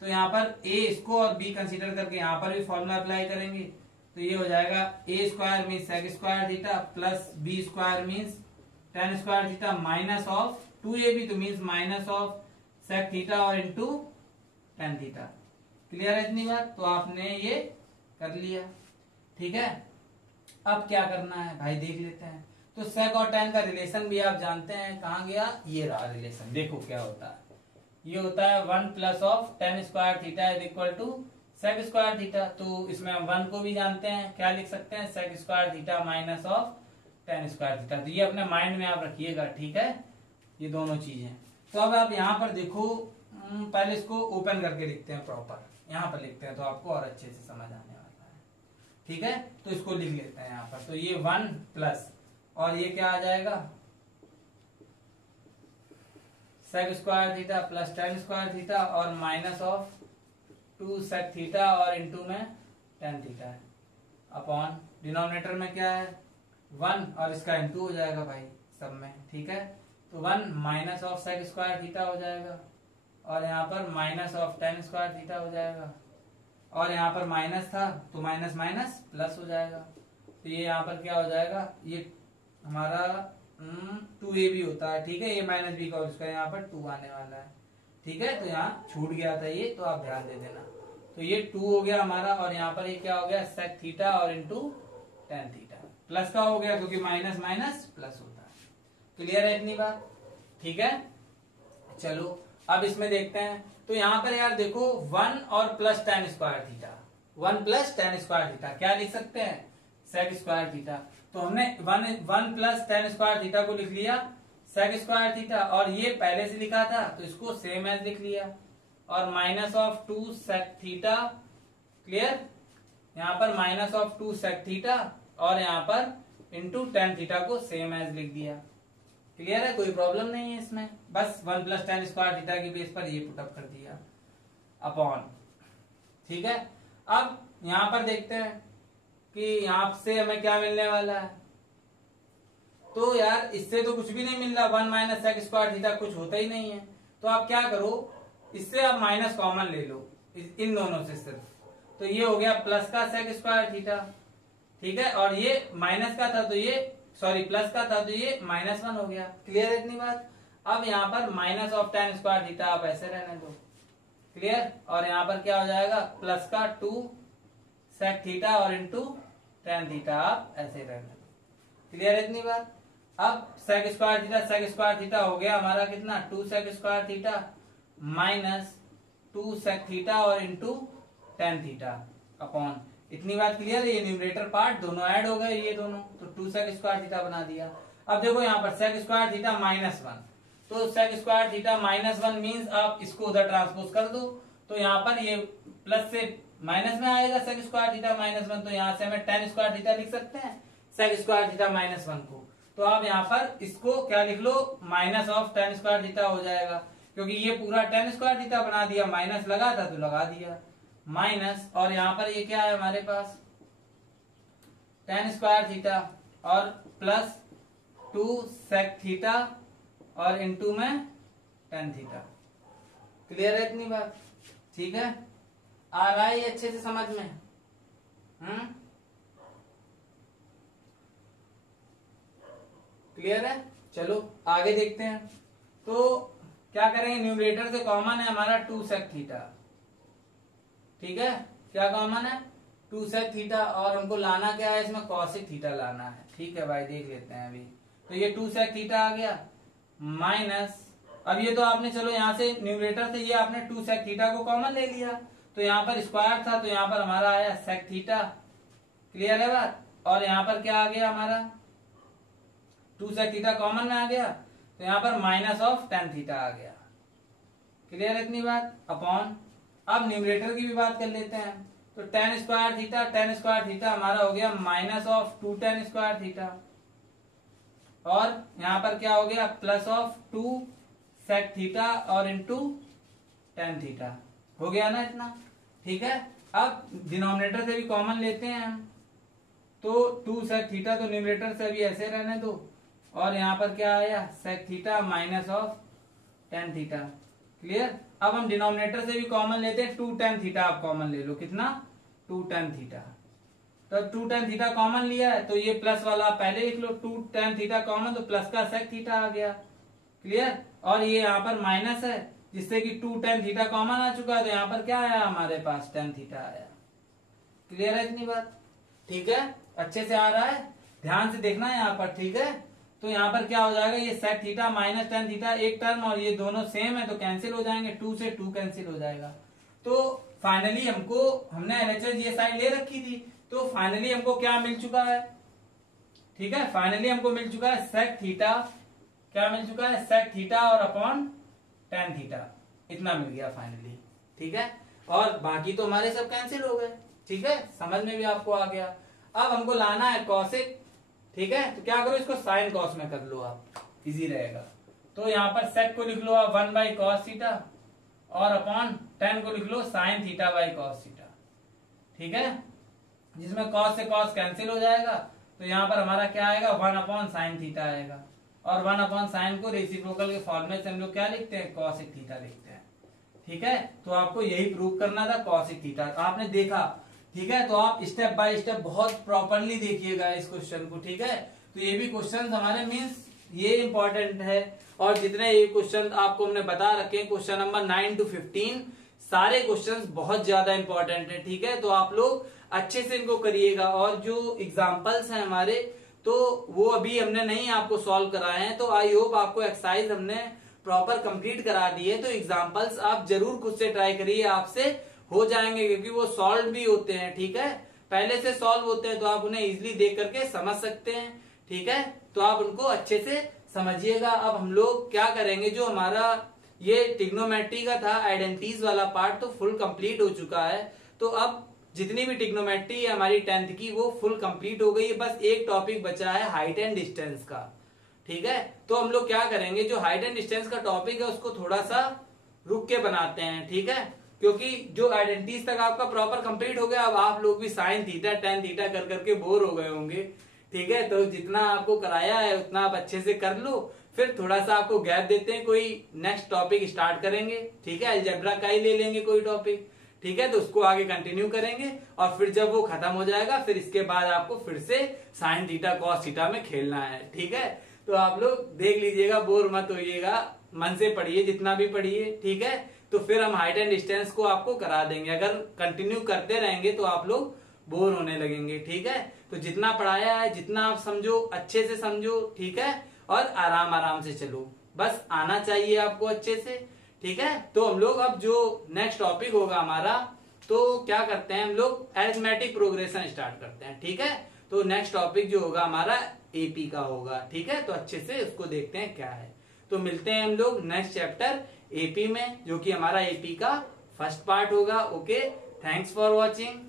तो यहाँ पर a इसको और b कंसीडर करके यहाँ पर भी फॉर्मूला अप्लाई करेंगे, तो ये हो जाएगा a square means sec square theta plus b square means tan square theta minus of 2ab, तो means minus of sec theta और इंटू टेन थीटा। क्लियर है इतनी बात, तो आपने ये कर लिया। ठीक है, अब क्या करना है भाई देख लेते हैं। तो सेक और टेन का रिलेशन भी आप जानते हैं, कहाँ गया, ये रहा रिलेशन। देखो क्या होता है, ये होता है 1 plus of tan square theta is equal to sec square theta, तो इसमें हम 1 को भी जानते हैं, क्या लिख सकते हैं sec square theta minus of tan square theta. तो ये अपने माइंड में आप रखिएगा। ठीक है, ये दोनों चीजें। तो अब आप यहाँ पर देखो, पहले इसको ओपन करके लिखते हैं प्रॉपर, यहाँ पर लिखते हैं तो आपको और अच्छे से समझ आने वाला है। ठीक है, तो इसको लिख लेते हैं यहाँ पर। तो ये 1 प्लस और ये क्या आ जाएगा, sec square theta plus tan square theta और माइनस ऑफ 2 सेक थीटा और इनटू में टेन थीटा है अपॉन डिनोमिनेटर में क्या है 1 और इसका इनटू हो जाएगा भाई सब में। ठीक है, तो 1 minus of sec square theta हो जाएगा और यहाँ पर minus of tan square theta हो जाएगा और यहाँ पर माइनस था तो माइनस माइनस प्लस हो जाएगा। तो ये यहाँ पर क्या हो जाएगा, ये हमारा 2ab होता है। ठीक है, ये माइनस बी का और इसका यहाँ पर 2 आने वाला है। ठीक है, तो यहाँ छूट गया था ये, तो आप ध्यान दे देना। तो ये 2 हो गया हमारा और यहाँ पर ये क्या हो गया, सेक थीटा और इंटू टेन थीटा प्लस का हो गया क्योंकि माइनस माइनस प्लस होता है। क्लियर है इतनी बात? ठीक है, चलो अब इसमें देखते हैं। तो यहाँ पर यार देखो 1 और plus tan square theta, 1 plus tan square theta क्या लिख सकते हैं, सेक स्क्वायर थीटा। तो हमने 1 प्लस टेन स्क्वायर थीटा को लिख लिया सेक स्क्वायर थीटा और ये पहले से लिखा था तो इसको सेम एज लिख लिया और minus of 2 sec theta. Clear, यहाँ पर माइनस ऑफ 2 सेक थीटा और यहाँ पर इंटू टेन थीटा को सेम एज लिख दिया। क्लियर है, कोई प्रॉब्लम नहीं है इसमें, बस 1 प्लस टेन स्क्वायर थीटा की बेस पर ये पुटअप कर दिया अपॉन। ठीक है, अब यहां पर देखते हैं कि यहां से हमें क्या मिलने वाला है। तो यार इससे तो कुछ भी नहीं मिल रहा, 1 माइनस सेक स्क्वायर थीटा कुछ होता ही नहीं है। तो आप क्या करो, इससे आप माइनस कॉमन ले लो इन दोनों से सिर्फ। तो ये हो गया प्लस का सेक स्क्वायर थीटा। ठीक है, और ये माइनस का था तो ये सॉरी प्लस का था तो ये -1 हो गया। क्लियर है इतनी बात? अब यहाँ पर minus of tan square theta आप ऐसे रहने दो। क्लियर, और यहाँ पर क्या हो जाएगा, प्लस का 2 सेक थीटा और इंटू टेन थीटा आप ऐसे रहने दो। क्लियर है इतनी बात? अब सेक स्क्वायर थीटा हो गया हमारा कितना, 2 sec square theta minus 2 sec theta और इंटू टेन थीटा अपॉन। इतनी बात क्लियर है? ये न्यूमरेटर पार्ट दोनों ऐड हो गए, ये दोनों, तो 2 सेक स्क्वायर थीटा बना दिया। अब देखो यहाँ पर सेक स्क्वायर थीटा -1, तो सेक स्क्वायर थीटा -1 मीन्स आप इसको उधर ट्रांसपोज कर दो। तो यहाँ पर ये प्लस से माइनस में आएगा सेक स्क्वायर थीटा -1, तो यहाँ से हमें टेन स्क्वायर थीटा लिख सकते हैं सेक स्क्वायर थीटा -1 को। तो आप यहाँ पर इसको क्या लिख लो, minus of tan square theta हो जाएगा क्योंकि ये पूरा टेन स्क्वायर थीटा बना दिया, माइनस लगा था तो लगा दिया माइनस, और यहाँ पर ये क्या है हमारे पास टेन स्क्वायर थीटा और प्लस 2 सेक थीटा और इनटू में टेन थीटा। क्लियर है इतनी बात? ठीक है, आ रहा है ये अच्छे से समझ में? क्लियर है? चलो आगे देखते हैं। तो क्या करेंगे, न्यूमरेटर से कॉमन है हमारा 2 सेक थीटा। ठीक है, क्या कॉमन है, 2 सेक थीटा, और हमको लाना क्या है इसमें, कॉसिक थीटा लाना है। ठीक है भाई, देख लेते हैं अभी। तो ये 2 सेक थीटा आ गया माइनस, अब ये तो आपने चलो यहाँ से न्यूमरेटर से ये आपने 2 सेक थीटा को कॉमन ले लिया, तो यहाँ पर स्क्वायर था तो यहाँ पर हमारा आया सेक थीटा। क्लियर है बात? और यहाँ पर क्या आ गया हमारा, 2 सेक थीटा कॉमन में आ गया तो यहाँ पर माइनस ऑफ टेन थीटा आ गया। क्लियर है इतनी बात? अपॉन, अब न्यूमरेटर की भी बात कर लेते हैं। तो टेन स्क्वायर थीटा हमारा हो गया minus of 2 ten square theta, और यहाँ पर क्या हो गया, प्लस ऑफ 2 सेक थीटा और इंटू टेन थीटा। हो गया ना इतना? ठीक है, अब डिनोमिनेटर से भी कॉमन लेते हैं हम। तो 2 सेक थीटा तो न्यूमरेटर से अभी ऐसे रहने दो, और यहाँ पर क्या आया, sec theta minus of tan theta. Clear, अब हम डिनोमिनेटर से भी कॉमन लेते हैं, 2 टेन थीटा आप कॉमन ले लो, कितना, 2 टेन थीटा। तो 2 टेन थीटा कॉमन लिया है तो ये प्लस वाला पहले लिख लो, 2 टेन थीटा कॉमन, तो प्लस का सेक थीटा आ गया। क्लियर, और ये यहाँ पर माइनस है जिससे कि 2 टेन थीटा कॉमन आ चुका है, तो यहाँ पर क्या आया हमारे पास, टेन थीटा आया। क्लियर है इतनी बात? ठीक है, अच्छे से आ रहा है, ध्यान से देखना है यहाँ पर। ठीक है, तो यहाँ पर क्या हो जाएगा, ये sec theta minus tan theta एक टर्म, और ये दोनों सेम है तो कैंसिल हो जाएंगे, 2 से 2 कैंसिल हो जाएगा। तो फाइनली हमने एलएचएस ये साइड ले रखी थी, तो फाइनली हमको क्या मिल चुका है, ठीक है, फाइनली हमको मिल चुका है सेक थीटा, क्या मिल चुका है, सेक थीटा और अपॉन tan थीटा, इतना मिल गया फाइनली। ठीक है, और बाकी तो हमारे सब कैंसिल हो गए। ठीक है, समझ में भी आपको आ गया। अब हमको लाना है कॉसिक। ठीक है, तो क्या करो, इसको साइन कॉस में कर लो आप, इजी रहेगा। तो यहाँ पर सेक को लिख लो आप 1 बाई कॉस थीटा और अपॉन tan को लिख लो sine theta by cos theta. ठीक है, जिसमें कॉस से कॉस कैंसिल हो जाएगा, तो यहाँ पर हमारा क्या आएगा 1 अपॉन साइन थीटा आएगा, और 1 अपॉन साइन को रेसिप्रोकल के फॉर्मूले से हम लोग क्या लिखते हैं, कॉसिक थीटा लिखते हैं। ठीक है, तो आपको यही प्रूव करना था, कॉसिक थीटा आपने देखा। ठीक है, तो आप स्टेप बाय स्टेप बहुत प्रॉपरली देखिएगा इस क्वेश्चन को। ठीक है, तो ये भी क्वेश्चन हमारे मीन्स ये इंपॉर्टेंट है, और जितने ये क्वेश्चन आपको हमने बता रखे हैं, क्वेश्चन नंबर 9 to 15 सारे क्वेश्चंस बहुत ज्यादा इंपॉर्टेंट है। ठीक है, तो आप लोग अच्छे से इनको करिएगा, और जो एग्जांपल्स हैं हमारे, तो वो अभी हमने नहीं आपको सॉल्व कराए हैं, तो आई होप आपको एक्सरसाइज हमने प्रॉपर कंप्लीट करा दी है। तो एग्जांपल्स आप जरूर खुद से ट्राई करिए, आपसे हो जाएंगे, क्योंकि वो सॉल्व भी होते हैं। ठीक है, पहले से सॉल्व होते हैं, तो आप उन्हें इजिली देख करके समझ सकते हैं। ठीक है, तो आप उनको अच्छे से समझिएगा। अब हम लोग क्या करेंगे, जो हमारा ये ट्रिग्नोमेट्री का था आइडेंटिटीज वाला पार्ट, तो फुल कंप्लीट हो चुका है। तो अब जितनी भी ट्रिग्नोमेट्री है हमारी 10th की, वो फुल कंप्लीट हो गई है। बस एक टॉपिक बचा है हाइट एंड डिस्टेंस का। ठीक है, तो हम लोग क्या करेंगे, जो हाइट एंड डिस्टेंस का टॉपिक है उसको थोड़ा सा रुक के बनाते हैं। ठीक है, क्योंकि जो आइडेंटिटीज तक आपका प्रॉपर कंप्लीट हो गया, अब आप लोग भी साइन थीटा tan थीटा कर करके बोर हो गए होंगे। ठीक है, तो जितना आपको कराया है उतना आप अच्छे से कर लो, फिर थोड़ा सा आपको गैप देते हैं, कोई नेक्स्ट टॉपिक स्टार्ट करेंगे। ठीक है, अलजेब्रा का ही ले लेंगे कोई टॉपिक। ठीक है, तो उसको आगे कंटिन्यू करेंगे, और फिर जब वो खत्म हो जाएगा, फिर इसके बाद आपको फिर से साइन थीटा कॉस थीटा में खेलना है। ठीक है, तो आप लोग देख लीजिएगा, बोर मत होइएगा, मन से पढ़िए जितना भी पढ़िए। ठीक है, तो फिर हम हाइट एंड डिस्टेंस को आपको करा देंगे। अगर कंटिन्यू करते रहेंगे तो आप लोग बोर होने लगेंगे। ठीक है, तो जितना पढ़ाया है, जितना आप समझो अच्छे से समझो। ठीक है, और आराम आराम से चलो, बस आना चाहिए आपको अच्छे से। ठीक है, तो हम लोग अब जो नेक्स्ट टॉपिक होगा हमारा, तो क्या करते हैं, हम लोग अरिथमेटिक प्रोग्रेशन स्टार्ट करते हैं। ठीक है, तो नेक्स्ट टॉपिक जो होगा हमारा एपी का होगा। ठीक है, तो अच्छे से उसको देखते हैं क्या है। तो मिलते हैं हम लोग नेक्स्ट चैप्टर एपी में, जो कि हमारा एपी का फर्स्ट पार्ट होगा। Okay, thanks for watching.